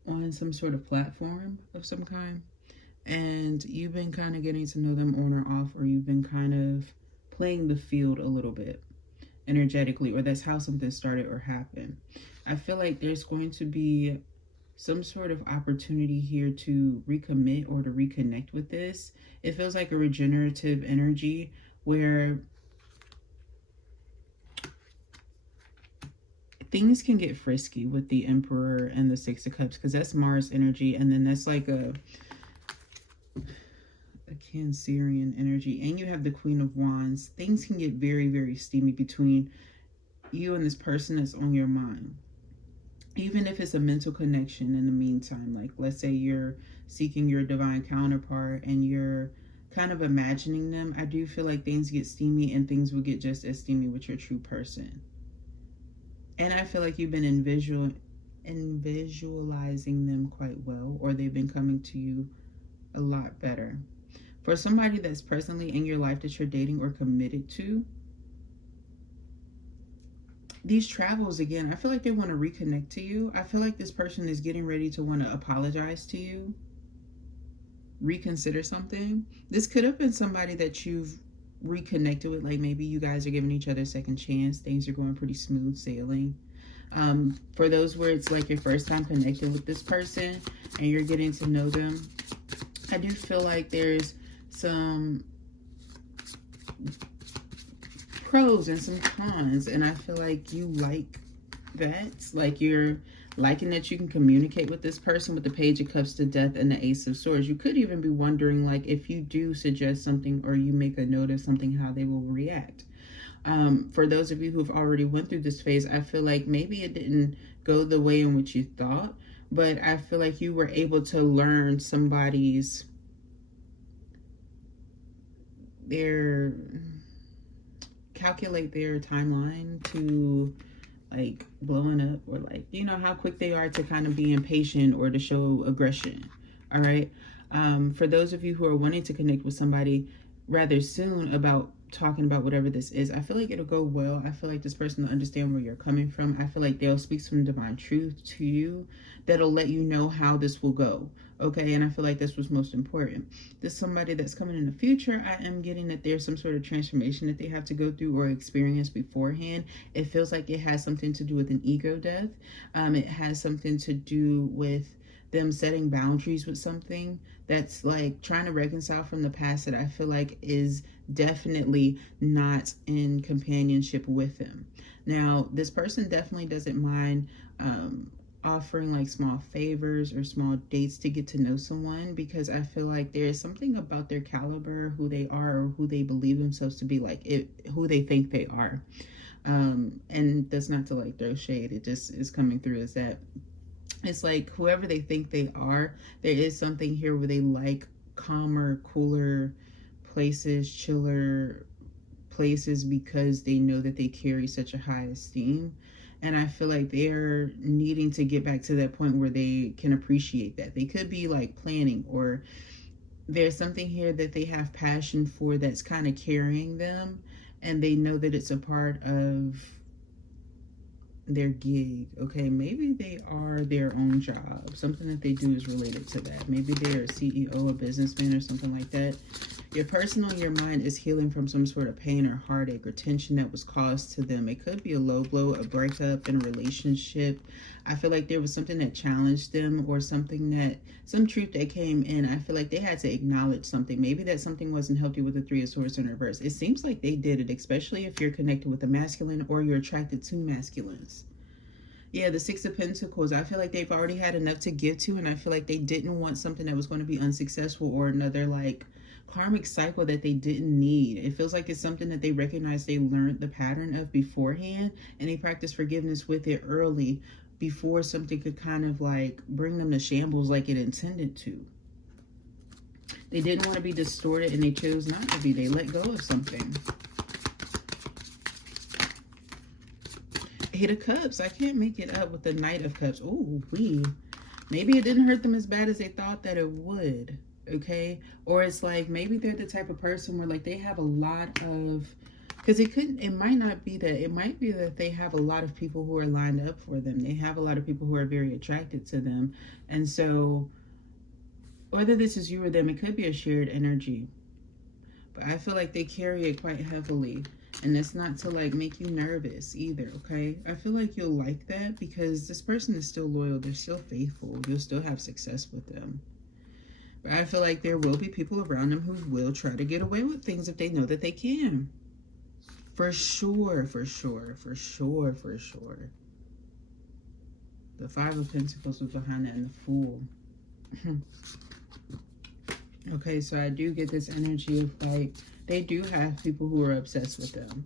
on some sort of platform of some kind, and you've been kind of getting to know them on or off, or you've been kind of playing the field a little bit energetically, or that's how something started or happened. I feel like there's going to be some sort of opportunity here to recommit or to reconnect with this. It feels like a regenerative energy where things can get frisky with the Emperor and the Six of Cups, because that's Mars energy, and then that's like a Cancerian energy, and you have the Queen of Wands. Things can get very, very steamy between you and this person that's on your mind, even if it's a mental connection in the meantime. Like, let's say you're seeking your divine counterpart and you're kind of imagining them. I do feel like things get steamy, and things will get just as steamy with your true person. And I feel like you've been visualizing them quite well, or they've been coming to you a lot better. For somebody that's presently in your life that you're dating or committed to, these travels, again, I feel like they want to reconnect to you. I feel like this person is getting ready to want to apologize to you, reconsider something. This could have been somebody that you've reconnected with, like maybe you guys are giving each other a second chance, things are going pretty smooth sailing. For those where it's like your first time connecting with this person and you're getting to know them, I do feel like there's some pros and some cons, and I feel like you like that. Like you're liking that you can communicate with this person with the Page of Cups, the Death, and the Ace of Swords. You could even be wondering, like, if you do suggest something or you make a note of something, how they will react. For those of you who've already went through this phase, I feel like maybe it didn't go the way in which you thought, but I feel like you were able to learn somebody's calculate their timeline to like blowing up, or like, you know, how quick they are to kind of be impatient or to show aggression. All right. For those of you who are wanting to connect with somebody rather soon about talking about whatever this is, I feel like it'll go well. I feel like this person will understand where you're coming from. I feel like they'll speak some divine truth to you that'll let you know how this will go. Okay, and I feel like this was most important. This somebody that's coming in the future, I am getting that there's some sort of transformation that they have to go through or experience beforehand. It feels like it has something to do with an ego death. It has something to do with them setting boundaries with something that's like trying to reconcile from the past that I feel like is definitely not in companionship with them. Now, this person definitely doesn't mind offering like small favors or small dates to get to know someone, because I feel like there's something about their caliber, who they are, or who they believe themselves to be, like who they think they are. And that's not to like throw shade, it just is coming through as that it's like whoever they think they are, there is something here where they like calmer, cooler places, chiller places, because they know that they carry such a high esteem. And I feel like they're needing to get back to that point where they can appreciate that. They could be like planning, or there's something here that they have passion for that's kind of carrying them, and they know that it's a part of their gig. Okay, maybe they are their own job. Something that they do is related to that. Maybe they're a CEO, a businessman, or something like that. Your person on your mind is healing from some sort of pain or heartache or tension that was caused to them. It could be a low blow, a breakup in a relationship. I feel like there was something that challenged them, or something that, some truth that came in. I feel like they had to acknowledge something. Maybe that something wasn't healthy with the Three of Swords in reverse. It seems like they did it, especially if you're connected with a masculine or you're attracted to masculines. Yeah, the Six of Pentacles, I feel like they've already had enough to give to, and I feel like they didn't want something that was going to be unsuccessful, or another like karmic cycle that they didn't need. It feels like it's something that they recognize they learned the pattern of beforehand, and they practice forgiveness with it early before something could kind of like bring them to shambles like it intended to. They didn't want to be distorted, and they chose not to be. They let go of something. Eight of Cups. I can't make it up with the Knight of Cups. Ooh, maybe it didn't hurt them as bad as they thought that it would. Okay, or it's like maybe they're the type of person where like they have a lot of, because it might not be that, it might be that they have a lot of people who are lined up for them. They have a lot of people who are very attracted to them, and so whether this is you or them, it could be a shared energy, but I feel like they carry it quite heavily. And it's not to like make you nervous either, okay? I feel like you'll like that, because this person is still loyal. They're still faithful. You'll still have success with them. But I feel like there will be people around them who will try to get away with things if they know that they can. For sure, for sure, for sure, for sure. The Five of Pentacles was behind that, and the Fool. Okay, so I do get this energy of like, they do have people who are obsessed with them.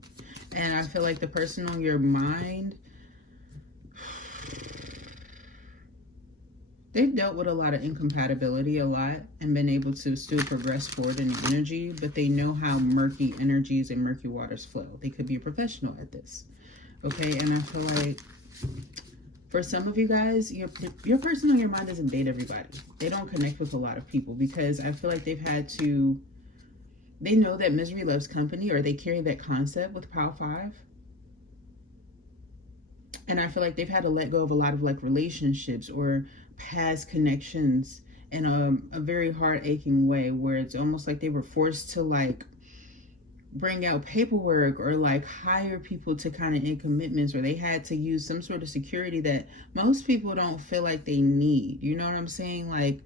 And I feel like the person on your mind, they've dealt with a lot of incompatibility a lot and been able to still progress forward in the energy, but they know how murky energies and murky waters flow. They could be a professional at this. Okay, and I feel like for some of you guys, your person on your mind doesn't date everybody. They don't connect with a lot of people, because I feel like they've had to they know that misery loves company, or they carry that concept with Pile 5. And I feel like they've had to let go of a lot of like relationships or past connections in a very heart aching way, where it's almost like they were forced to like bring out paperwork or like hire people to kind of end commitments, or they had to use some sort of security that most people don't feel like they need. You know what I'm saying? Like,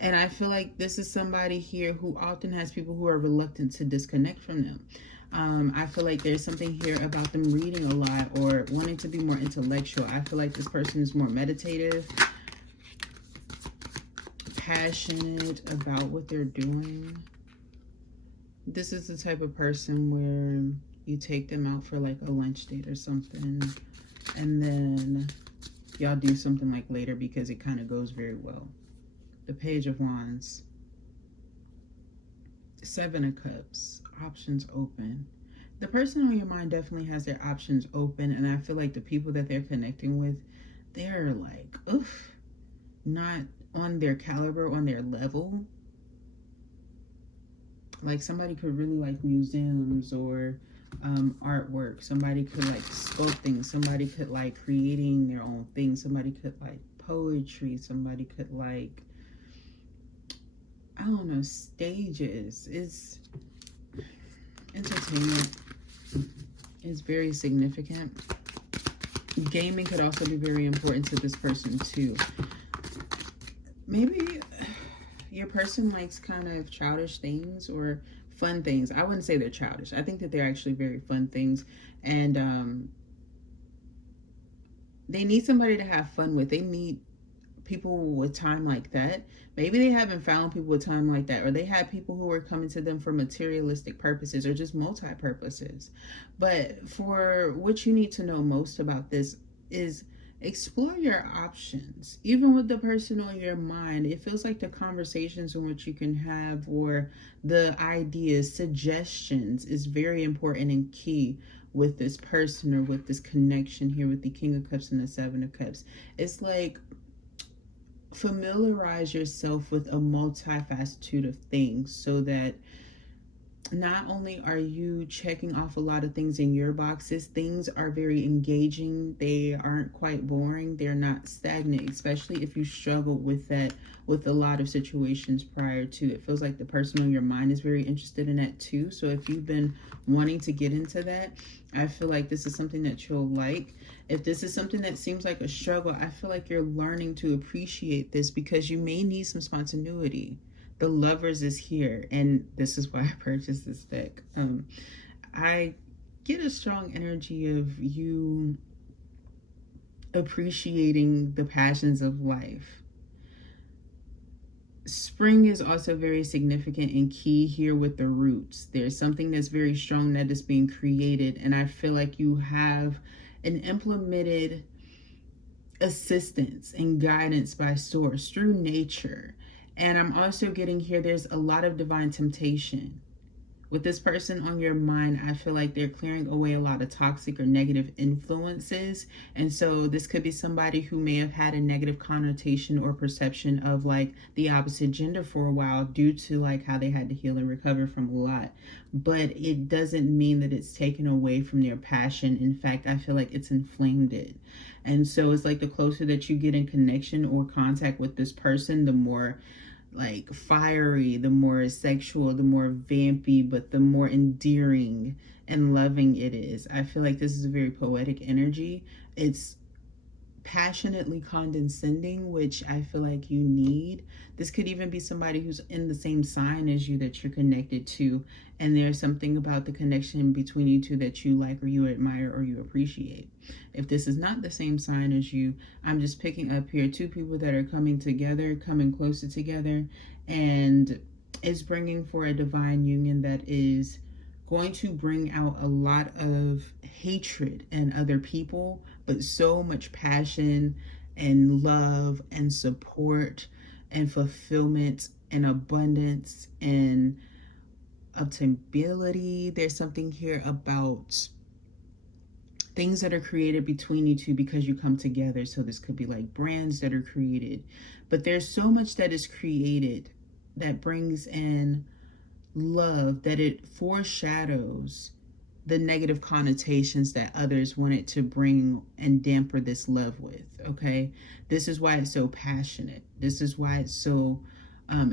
and I feel like this is somebody here who often has people who are reluctant to disconnect from them. I feel like there's something here about them reading a lot or wanting to be more intellectual. I feel like this person is more meditative, passionate about what they're doing. This is the type of person where you take them out for like a lunch date or something, and then y'all do something like later because it kind of goes very well. The Page of Wands, Seven of Cups, options open. The person on your mind definitely has their options open, and I feel like the people that they're connecting with, they're like, oof, not on their caliber, on their level. Like somebody could really like museums or artwork. Somebody could like sculpting. Somebody could like creating their own thing. Somebody could like poetry. Somebody could like, I don't know, stages. It's entertainment is very significant. Gaming could also be very important to this person too. Maybe your person likes kind of childish things or fun things. I wouldn't say they're childish. I think that they're actually very fun things. And they need somebody to have fun with. They need people with time like that. Maybe they haven't found people with time like that, or they have people who are coming to them for materialistic purposes or just multi-purposes. But for what you need to know most about this is explore your options. Even with the person on your mind, it feels like the conversations in which you can have, or the ideas, suggestions, is very important and key with this person or with this connection here with the King of Cups and the Seven of Cups. It's like, familiarize yourself with a multifacetude of things so that not only are you checking off a lot of things in your boxes, things are very engaging. They aren't quite boring. They're not stagnant, especially if you struggle with that with a lot of situations prior to. It feels like the person on your mind is very interested in that too. So if you've been wanting to get into that, I feel like this is something that you'll like. If this is something that seems like a struggle, I feel like you're learning to appreciate this because you may need some spontaneity. The Lovers is here, and this is why I purchased this deck. I get a strong energy of you appreciating the passions of life. Spring is also very significant and key here with the roots. There's something that's very strong that is being created, and I feel like you have an implemented assistance and guidance by source through nature. And I'm also getting here, there's a lot of divine temptation. With this person on your mind, I feel like they're clearing away a lot of toxic or negative influences. And so this could be somebody who may have had a negative connotation or perception of like the opposite gender for a while due to like how they had to heal and recover from a lot. But it doesn't mean that it's taken away from their passion. In fact, I feel like it's inflamed it. And so it's like the closer that you get in connection or contact with this person, the more like fiery, the more sexual, the more vampy, but the more endearing and loving it is. I feel like this is a very poetic energy. It's passionately condescending, which I feel like you need. This could even be somebody who's in the same sign as you that you're connected to, and there's something about the connection between you two that you like or you admire or you appreciate. If this is not the same sign as you, I'm just picking up here two people that are coming together, coming closer together, and it's bringing for a divine union that is going to bring out a lot of hatred in other people, but so much passion and love and support and fulfillment and abundance and obtainability. There's something here about things that are created between you two because you come together. So this could be like brands that are created, but there's so much that is created that brings in love, that it foreshadows the negative connotations that others wanted to bring and damper this love with. Okay, this is why it's so passionate. This is why it's so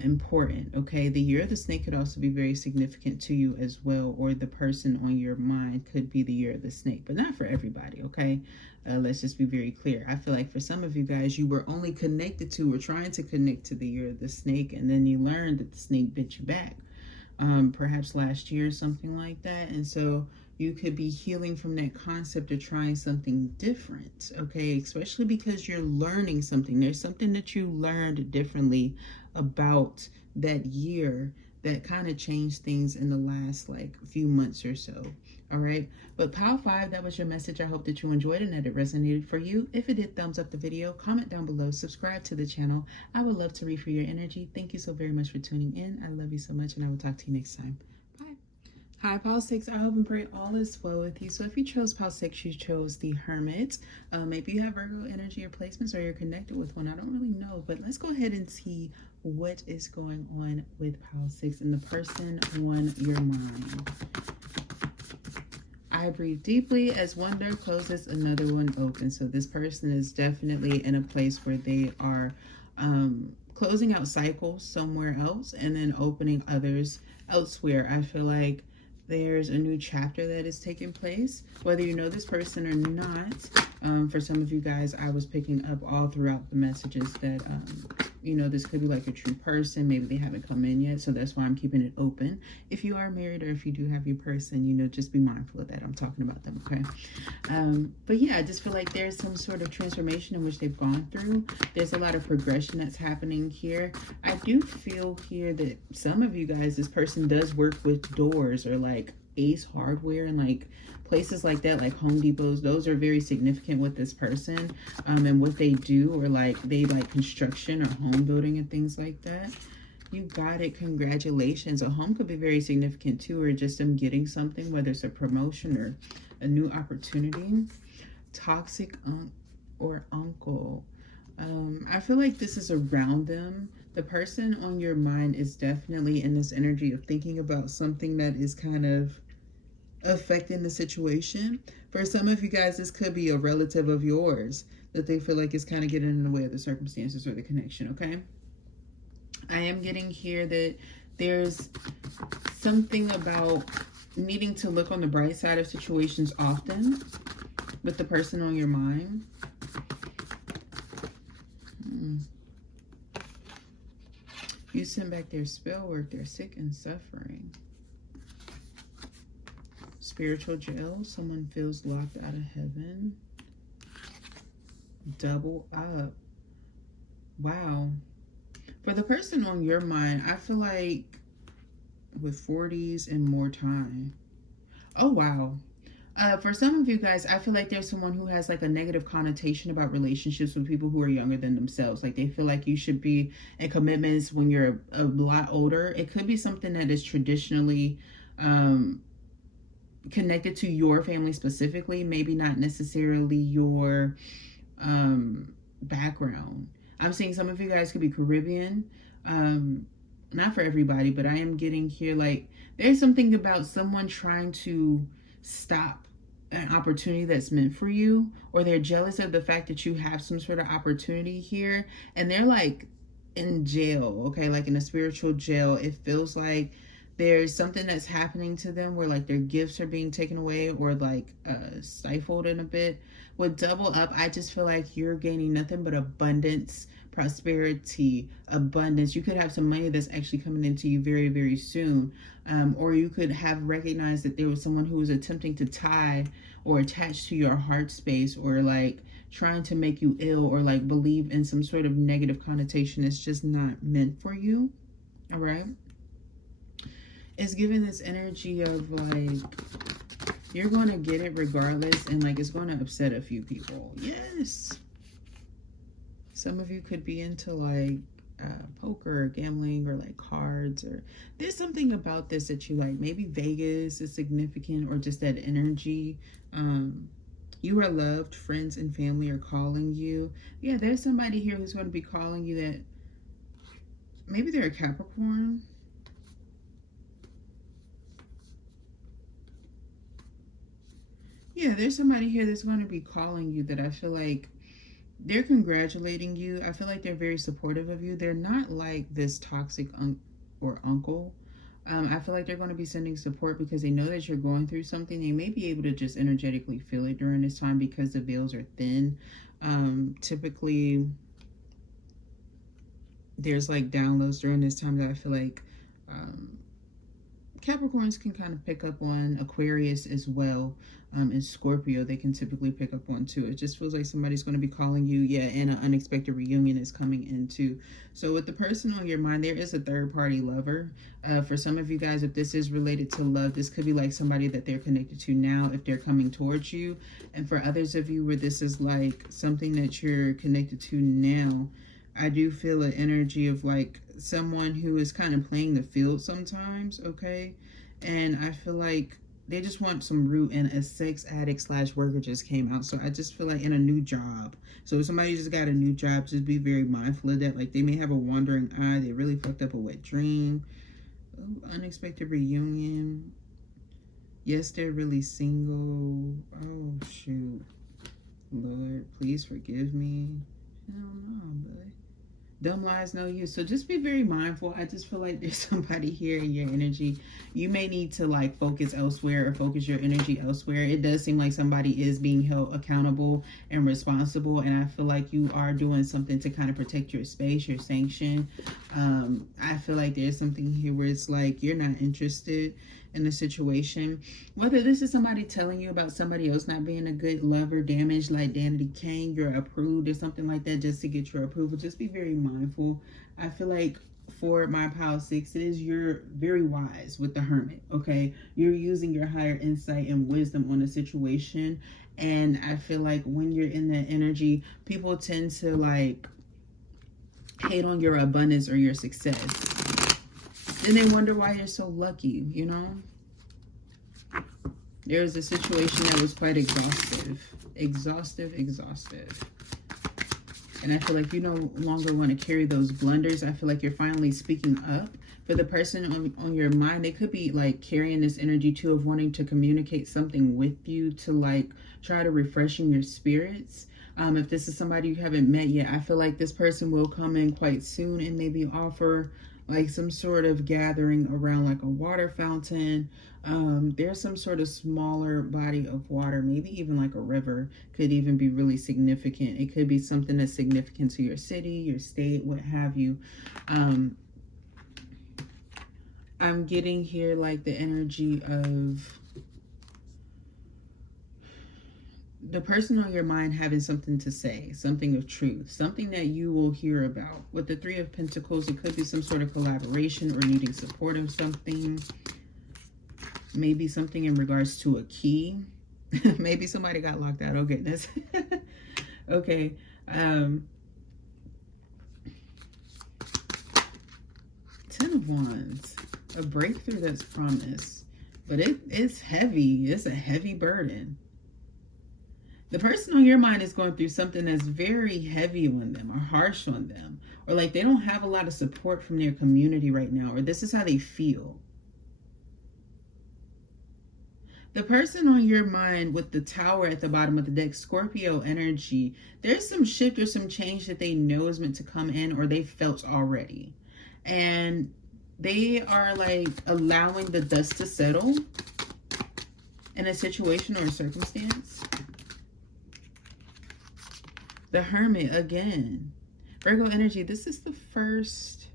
important. Okay, the year of the snake could also be very significant to you as well, or the person on your mind could be the year of the snake, but not for everybody. Okay, let's just be very clear. I feel like for some of you guys, you were only connected to or trying to connect to the year of the snake, and then you learned that the snake bit you back, perhaps last year, something like that. And so you could be healing from that concept of trying something different, okay? Especially because you're learning something. There's something that you learned differently about that year that kind of changed things in the last like few months or so. All right, but Pile 5, that was your message. I hope that you enjoyed it and that it resonated for you. If it did, thumbs up the video, comment down below, subscribe to the channel. I would love to read for your energy. Thank you so very much for tuning in. I love you so much, and I will talk to you next time. Bye. Hi, Pile 6. I hope and pray all is well with you. So if you chose Pile 6, you chose the Hermit. Maybe you have Virgo energy or placements, or you're connected with one. I don't really know, but let's go ahead and see what is going on with Pile 6 and the person on your mind. I breathe deeply. As one door closes, another one opens. So this person is definitely in a place where they are closing out cycles somewhere else and then opening others elsewhere. I feel like there's a new chapter that is taking place, whether you know this person or not. For some of you guys, I was picking up all throughout the messages that you know, this could be like a true person. Maybe they haven't come in yet, so that's why I'm keeping it open. If you are married or if you do have your person, you know, just be mindful of that. I'm talking about them, okay? But yeah, I just feel like there's some sort of transformation in which they've gone through. There's a lot of progression that's happening here. I do feel here that some of you guys, this person does work with doors or like Ace Hardware and like places like that, like Home Depots. Those are very significant with this person and what they do, or like they like construction or home building and things like that. You got it. Congratulations. A home could be very significant too, or just them getting something, whether it's a promotion or a new opportunity. Toxic or uncle. I feel like this is around them. The person on your mind is definitely in this energy of thinking about something that is kind of affecting the situation. For some of you guys, this could be a relative of yours that they feel like is kind of getting in the way of the circumstances or the connection, okay? I am getting here that there's something about needing to look on the bright side of situations often with the person on your mind. You send back their spell work. They're sick and suffering. Spiritual jail. Someone feels locked out of heaven. Double up. Wow. For the person on your mind, I feel like with 40s and more time. Oh, wow. For some of you guys, I feel like there's someone who has like a negative connotation about relationships with people who are younger than themselves. Like they feel like you should be in commitments when you're a lot older. It could be something that is traditionally connected to your family specifically, maybe not necessarily your background. I'm seeing some of you guys could be Caribbean. Not for everybody, but I am getting here like there's something about someone trying to stop an opportunity that's meant for you, or they're jealous of the fact that you have some sort of opportunity here, and they're like in jail, okay, like in a spiritual jail. It feels like there's something that's happening to them where like their gifts are being taken away or like stifled in a bit. With double up, I just feel like you're gaining nothing but abundance, prosperity, abundance. You could have some money that's actually coming into you very, very soon. Or you could have recognized that there was someone who was attempting to tie or attach to your heart space, or like trying to make you ill, or like believe in some sort of negative connotation that's just not meant for you. All right. It's giving this energy of like you're going to get it regardless, and like it's going to upset a few people. Yes. Some of you could be into like poker or gambling or like cards, or there's something about this that you like. Maybe Vegas is significant, or just that energy. You are loved. Friends and family are calling you. Yeah, there's somebody here who's going to be calling you that maybe they're a Capricorn. Yeah, there's somebody here that's going to be calling you that I feel like they're congratulating you. I feel like they're very supportive of you. They're not like this toxic or uncle. I feel like they're going to be sending support because they know that you're going through something. They may be able to just energetically feel it during this time because the veils are thin. Typically, there's like downloads during this time that I feel like Capricorns can kind of pick up on. Aquarius as well, and Scorpio, they can typically pick up on too. It just feels like somebody's going to be calling you, yeah, and an unexpected reunion is coming in too. So with the person on your mind, there is a third party lover. For some of you guys, if this is related to love, this could be like somebody that they're connected to now if they're coming towards you. And for others of you where this is like something that you're connected to now, I do feel an energy of like someone who is kind of playing the field sometimes, okay? And I feel like they just want some root, and a sex addict / worker just came out. So I just feel like in a new job. So if somebody just got a new job, just be very mindful of that. Like they may have a wandering eye. They really fucked up a wet dream. Oh, unexpected reunion. Yes, they're really single. Oh, shoot. Lord, please forgive me. I don't know, but dumb lies no use. So just be very mindful. I just feel like there's somebody here in your energy. You may need to like focus elsewhere or focus your energy elsewhere. It does seem like somebody is being held accountable and responsible, and I feel like you are doing something to kind of protect your space, your sanction. I feel like there's something here where it's like you're not interested in the situation. Whether this is somebody telling you about somebody else not being a good lover, damaged like Danity Kane, you're approved or something like that just to get your approval. Just be very mindful. I feel like for my Pile Sixes, you're very wise with the Hermit, okay? You're using your higher insight and wisdom on the situation. And I feel like when you're in that energy, people tend to like hate on your abundance or your success. Then they wonder why you're so lucky, you know? There was a situation that was quite exhaustive. Exhaustive. And I feel like you no longer want to carry those blunders. I feel like you're finally speaking up. For the person on your mind, they could be like carrying this energy too of wanting to communicate something with you to like try to refreshing your spirits. If this is somebody you haven't met yet, I feel like this person will come in quite soon and maybe offer like some sort of gathering around like a water fountain. There's some sort of smaller body of water, maybe even like a river could even be really significant. It could be something that's significant to your city, your state, what have you. I'm getting here like the energy of the person on your mind having something to say, something of truth, something that you will hear about. With the Three of Pentacles, it could be some sort of collaboration or needing support of something. Maybe something in regards to a key. Maybe somebody got locked out. Oh, goodness. Okay. 10 of Wands. A breakthrough that's promised. But it's heavy. It's a heavy burden. The person on your mind is going through something that's very heavy on them or harsh on them. Or like they don't have a lot of support from their community right now. Or this is how they feel. The person on your mind with the Tower at the bottom of the deck, Scorpio energy, there's some shift or some change that they know is meant to come in or they felt already. And they are like allowing the dust to settle in a situation or a circumstance. The Hermit again. Virgo energy, this is the first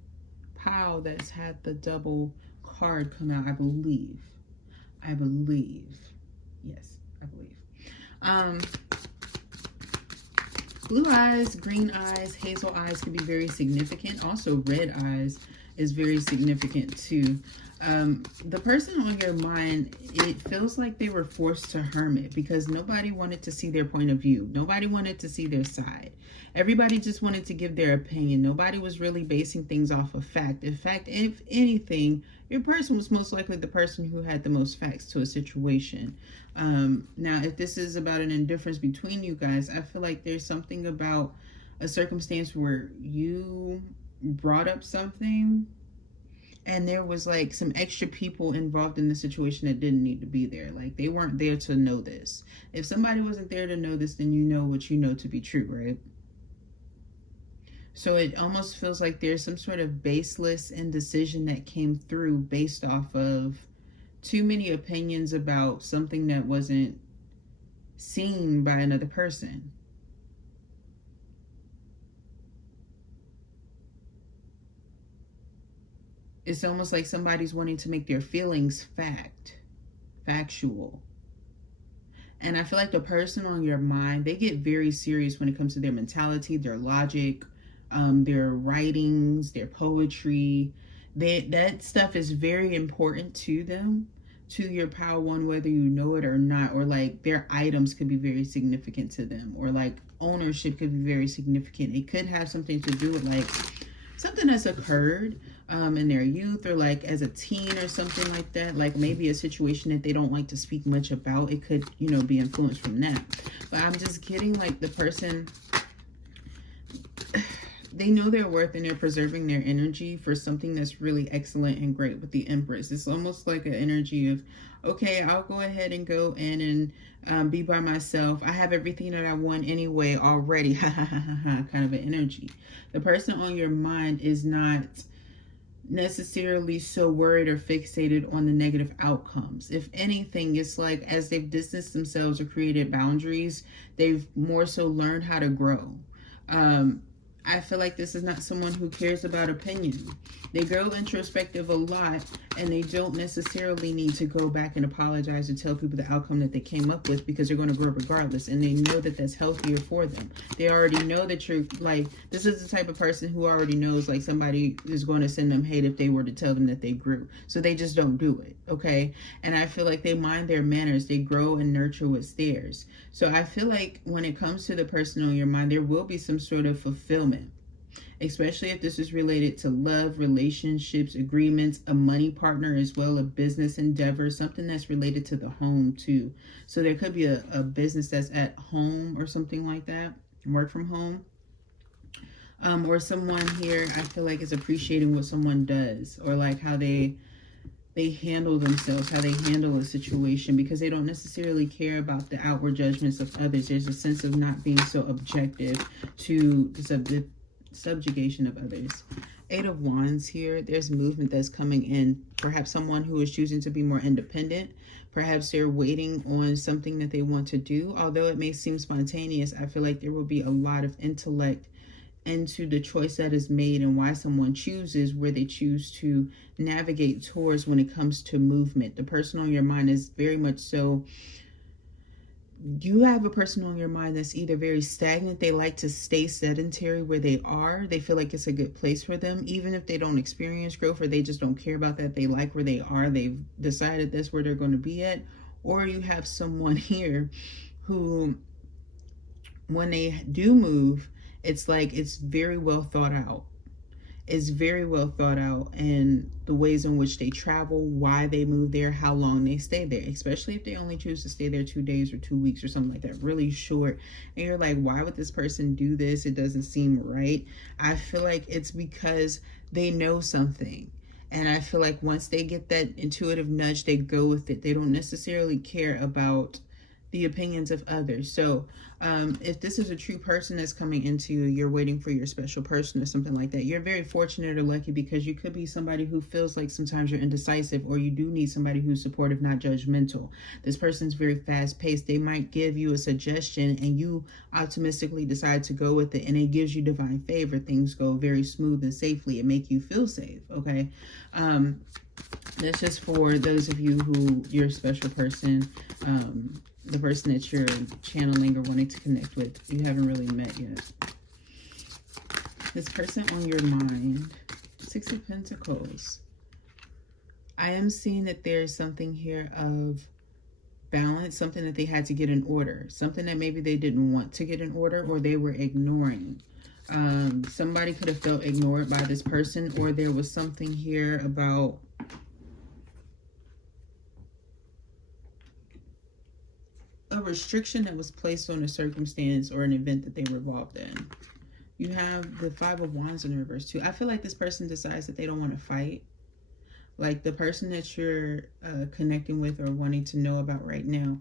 pile that's had the double card come out, I believe. Yes, I believe. Blue eyes, green eyes, hazel eyes can be very significant. Also, red eyes is very significant too. The person on your mind, it feels like they were forced to hermit because nobody wanted to see their point of view. Nobody wanted to see their side. Everybody just wanted to give their opinion. Nobody was really basing things off of fact. In fact, if anything, your person was most likely the person who had the most facts to a situation. Now, if this is about an indifference between you guys, I feel like there's something about a circumstance where you brought up something And there was like some extra people involved in the situation that didn't need to be there. Like they weren't there to know this. If somebody wasn't there to know this, then you know what you know to be true, right? So it almost feels like there's some sort of baseless indecision that came through based off of too many opinions about something that wasn't seen by another person. It's almost like somebody's wanting to make their feelings factual. And I feel like the person on your mind, they get very serious when it comes to their mentality, their logic, their writings, their poetry. That stuff is very important to them, to your Power One, whether you know it or not. Or like their items could be very significant to them, or like ownership could be very significant. It could have something to do with like something that's occurred in their youth, or like as a teen or something like that. Like maybe a situation that they don't like to speak much about. It could, you know, be influenced from that. But I'm just getting like the person, they know their worth and they're preserving their energy for something that's really excellent and great with the Empress. It's almost like an energy of, okay, I'll go ahead and go in and be by myself. I have everything that I want anyway already. Kind of an energy. The person on your mind is not necessarily so worried or fixated on the negative outcomes. If anything, it's like as they've distanced themselves or created boundaries, they've more so learned how to grow. I feel like this is not someone who cares about opinion. They grow introspective a lot, and they don't necessarily need to go back and apologize and tell people the outcome that they came up with, because they're going to grow regardless, and they know that that's healthier for them. They already know that you're like, this is the type of person who already knows like somebody is going to send them hate if they were to tell them that they grew. So they just don't do it, okay? And I feel like they mind their manners. They grow and nurture what's theirs. So I feel like when it comes to the person on your mind, there will be some sort of fulfillment, especially if this is related to love, relationships, agreements, a money partner as well, a business endeavor, something that's related to the home too. So there could be a business that's at home or something like that, work from home. Or someone here, I feel like, is appreciating what someone does, or like how they handle themselves, how they handle a situation, because they don't necessarily care about the outward judgments of others. There's a sense of not being so objective to the subjugation of others. Eight of Wands here. There's movement that's coming in. Perhaps someone who is choosing to be more independent. Perhaps they're waiting on something that they want to do. Although it may seem spontaneous, I feel like there will be a lot of intellect into the choice that is made and why someone chooses where they choose to navigate towards when it comes to movement. The person on your mind is very much so, you have a person on your mind that's either very stagnant, they like to stay sedentary where they are, they feel like it's a good place for them, even if they don't experience growth, or they just don't care about that, they like where they are, they've decided that's where they're going to be at. Or you have someone here who, when they do move, it's like it's very well thought out. It's very well thought out, and the ways in which they travel, why they move there, how long they stay there, especially if they only choose to stay there 2 days or 2 weeks or something like that, really short. And you're like, why would this person do this? It doesn't seem right. I feel like it's because they know something. And I feel like once they get that intuitive nudge, they go with it. They don't necessarily care about the opinions of others. So if this is a true person that's coming into you, you're waiting for your special person or something like that, you're very fortunate or lucky, because you could be somebody who feels like sometimes you're indecisive, or you do need somebody who's supportive, not judgmental. This person's very fast paced. They might give you a suggestion and you optimistically decide to go with it, and it gives you divine favor. Things go very smooth and safely. It make you feel safe, okay? That's just for those of you who, your special person, the person that you're channeling or wanting to connect with, you haven't really met yet. This person on your mind, 6 of Pentacles. I am seeing that there's something here of balance, something that they had to get in order, something that maybe they didn't want to get in order, or they were ignoring. Somebody could have felt ignored by this person, or there was something here about a restriction that was placed on a circumstance or an event that they were involved in. You have the 5 of Wands in reverse too. I feel like this person decides that they don't want to fight. Like the person that you're connecting with or wanting to know about right now,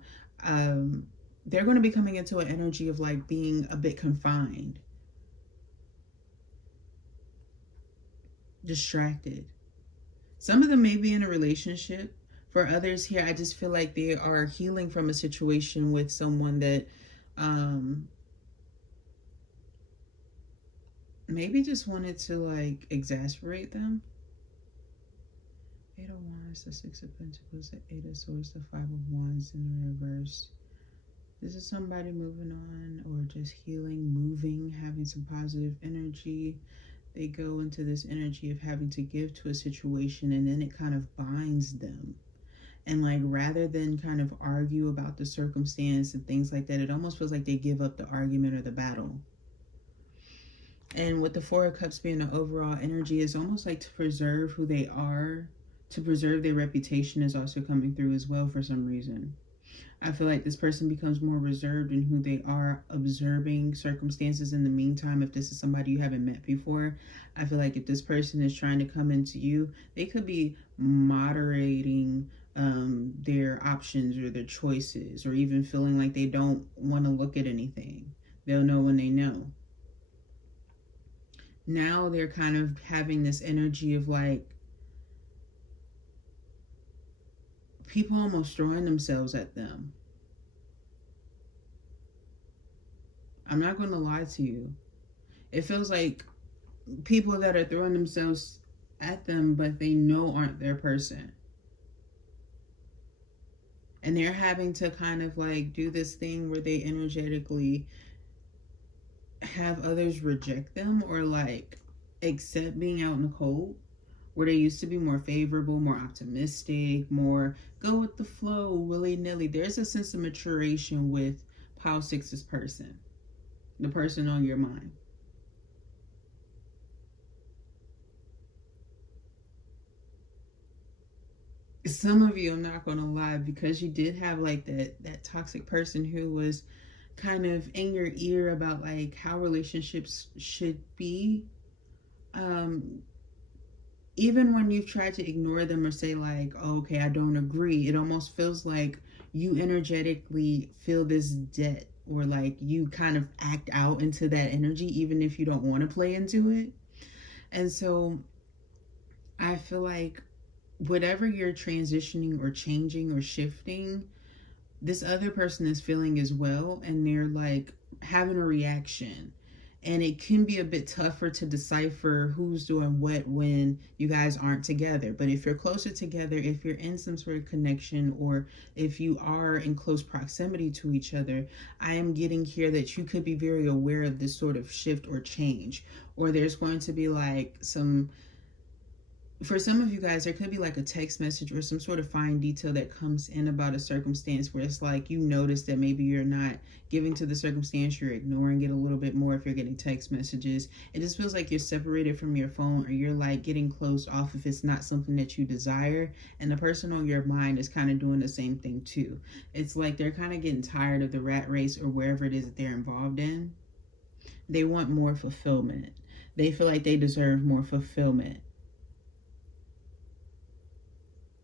they're going to be coming into an energy of like being a bit confined, distracted. Some of them may be in a relationship. For others here, I just feel like they are healing from a situation with someone that maybe just wanted to like exasperate them. Eight of Wands, the Six of Pentacles, the Eight of Swords, the Five of Wands in the reverse. This is somebody moving on or just healing, moving, having some positive energy. They go into this energy of having to give to a situation, and then it kind of binds them. And like rather than kind of argue about the circumstance and things like that, it almost feels like they give up the argument or the battle. And with the Four of Cups being the overall energy, it's almost like to preserve who they are, to preserve their reputation is also coming through as well for some reason. I feel like this person becomes more reserved in who they are, observing circumstances in the meantime. If this is somebody you haven't met before, I feel like if this person is trying to come into you, they could be moderating their options or their choices, or even feeling like they don't want to look at anything. They'll know when they know. Now they're kind of having this energy of like people almost throwing themselves at them. I'm not going to lie to you. It feels like people that are throwing themselves at them, but they know aren't their person. And they're having to kind of like do this thing where they energetically have others reject them or like accept being out in the cold, where they used to be more favorable, more optimistic, more go with the flow, willy-nilly. There's a sense of maturation with Pile Six's person, the person on your mind. Some of you, I'm not going to lie, because you did have like that toxic person who was kind of in your ear about like how relationships should be. Even when you've tried to ignore them or say like, oh, okay, I don't agree, it almost feels like you energetically feel this debt, or like you kind of act out into that energy even if you don't want to play into it. And so I feel like whatever you're transitioning or changing or shifting, this other person is feeling as well, and they're like having a reaction. And it can be a bit tougher to decipher who's doing what when you guys aren't together. But if you're closer together, if you're in some sort of connection, or if you are in close proximity to each other, I am getting here that you could be very aware of this sort of shift or change. Or there's going to be like some, for some of you guys, there could be like a text message or some sort of fine detail that comes in about a circumstance where it's like you notice that maybe you're not giving to the circumstance, you're ignoring it a little bit more if you're getting text messages. It just feels like you're separated from your phone, or you're like getting closed off if it's not something that you desire. And the person on your mind is kind of doing the same thing too. It's like they're kind of getting tired of the rat race or wherever it is that they're involved in. They want more fulfillment. They feel like they deserve more fulfillment.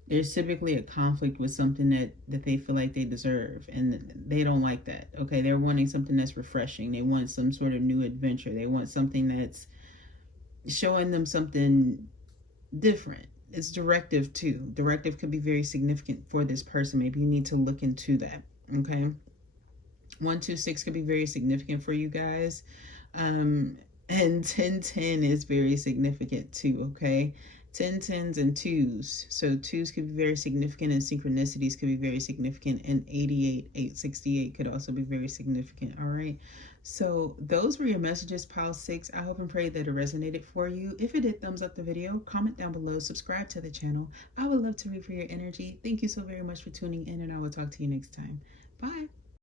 There's typically a conflict with something that they feel like they deserve, and they don't like that. Okay, they're wanting something that's refreshing. They want some sort of new adventure. They want something that's showing them something different. It's directive too. Directive could be very significant for this person. Maybe you need to look into that. Okay, 126 could be very significant for you guys, and 1010 is very significant too. Okay, 10, 10s, and 2s. So 2s could be very significant, and synchronicities could be very significant, and 88, 868 could also be very significant. All right. So those were your messages, Pile 6. I hope and pray that it resonated for you. If it did, thumbs up the video, comment down below, subscribe to the channel. I would love to read for your energy. Thank you so very much for tuning in, and I will talk to you next time. Bye.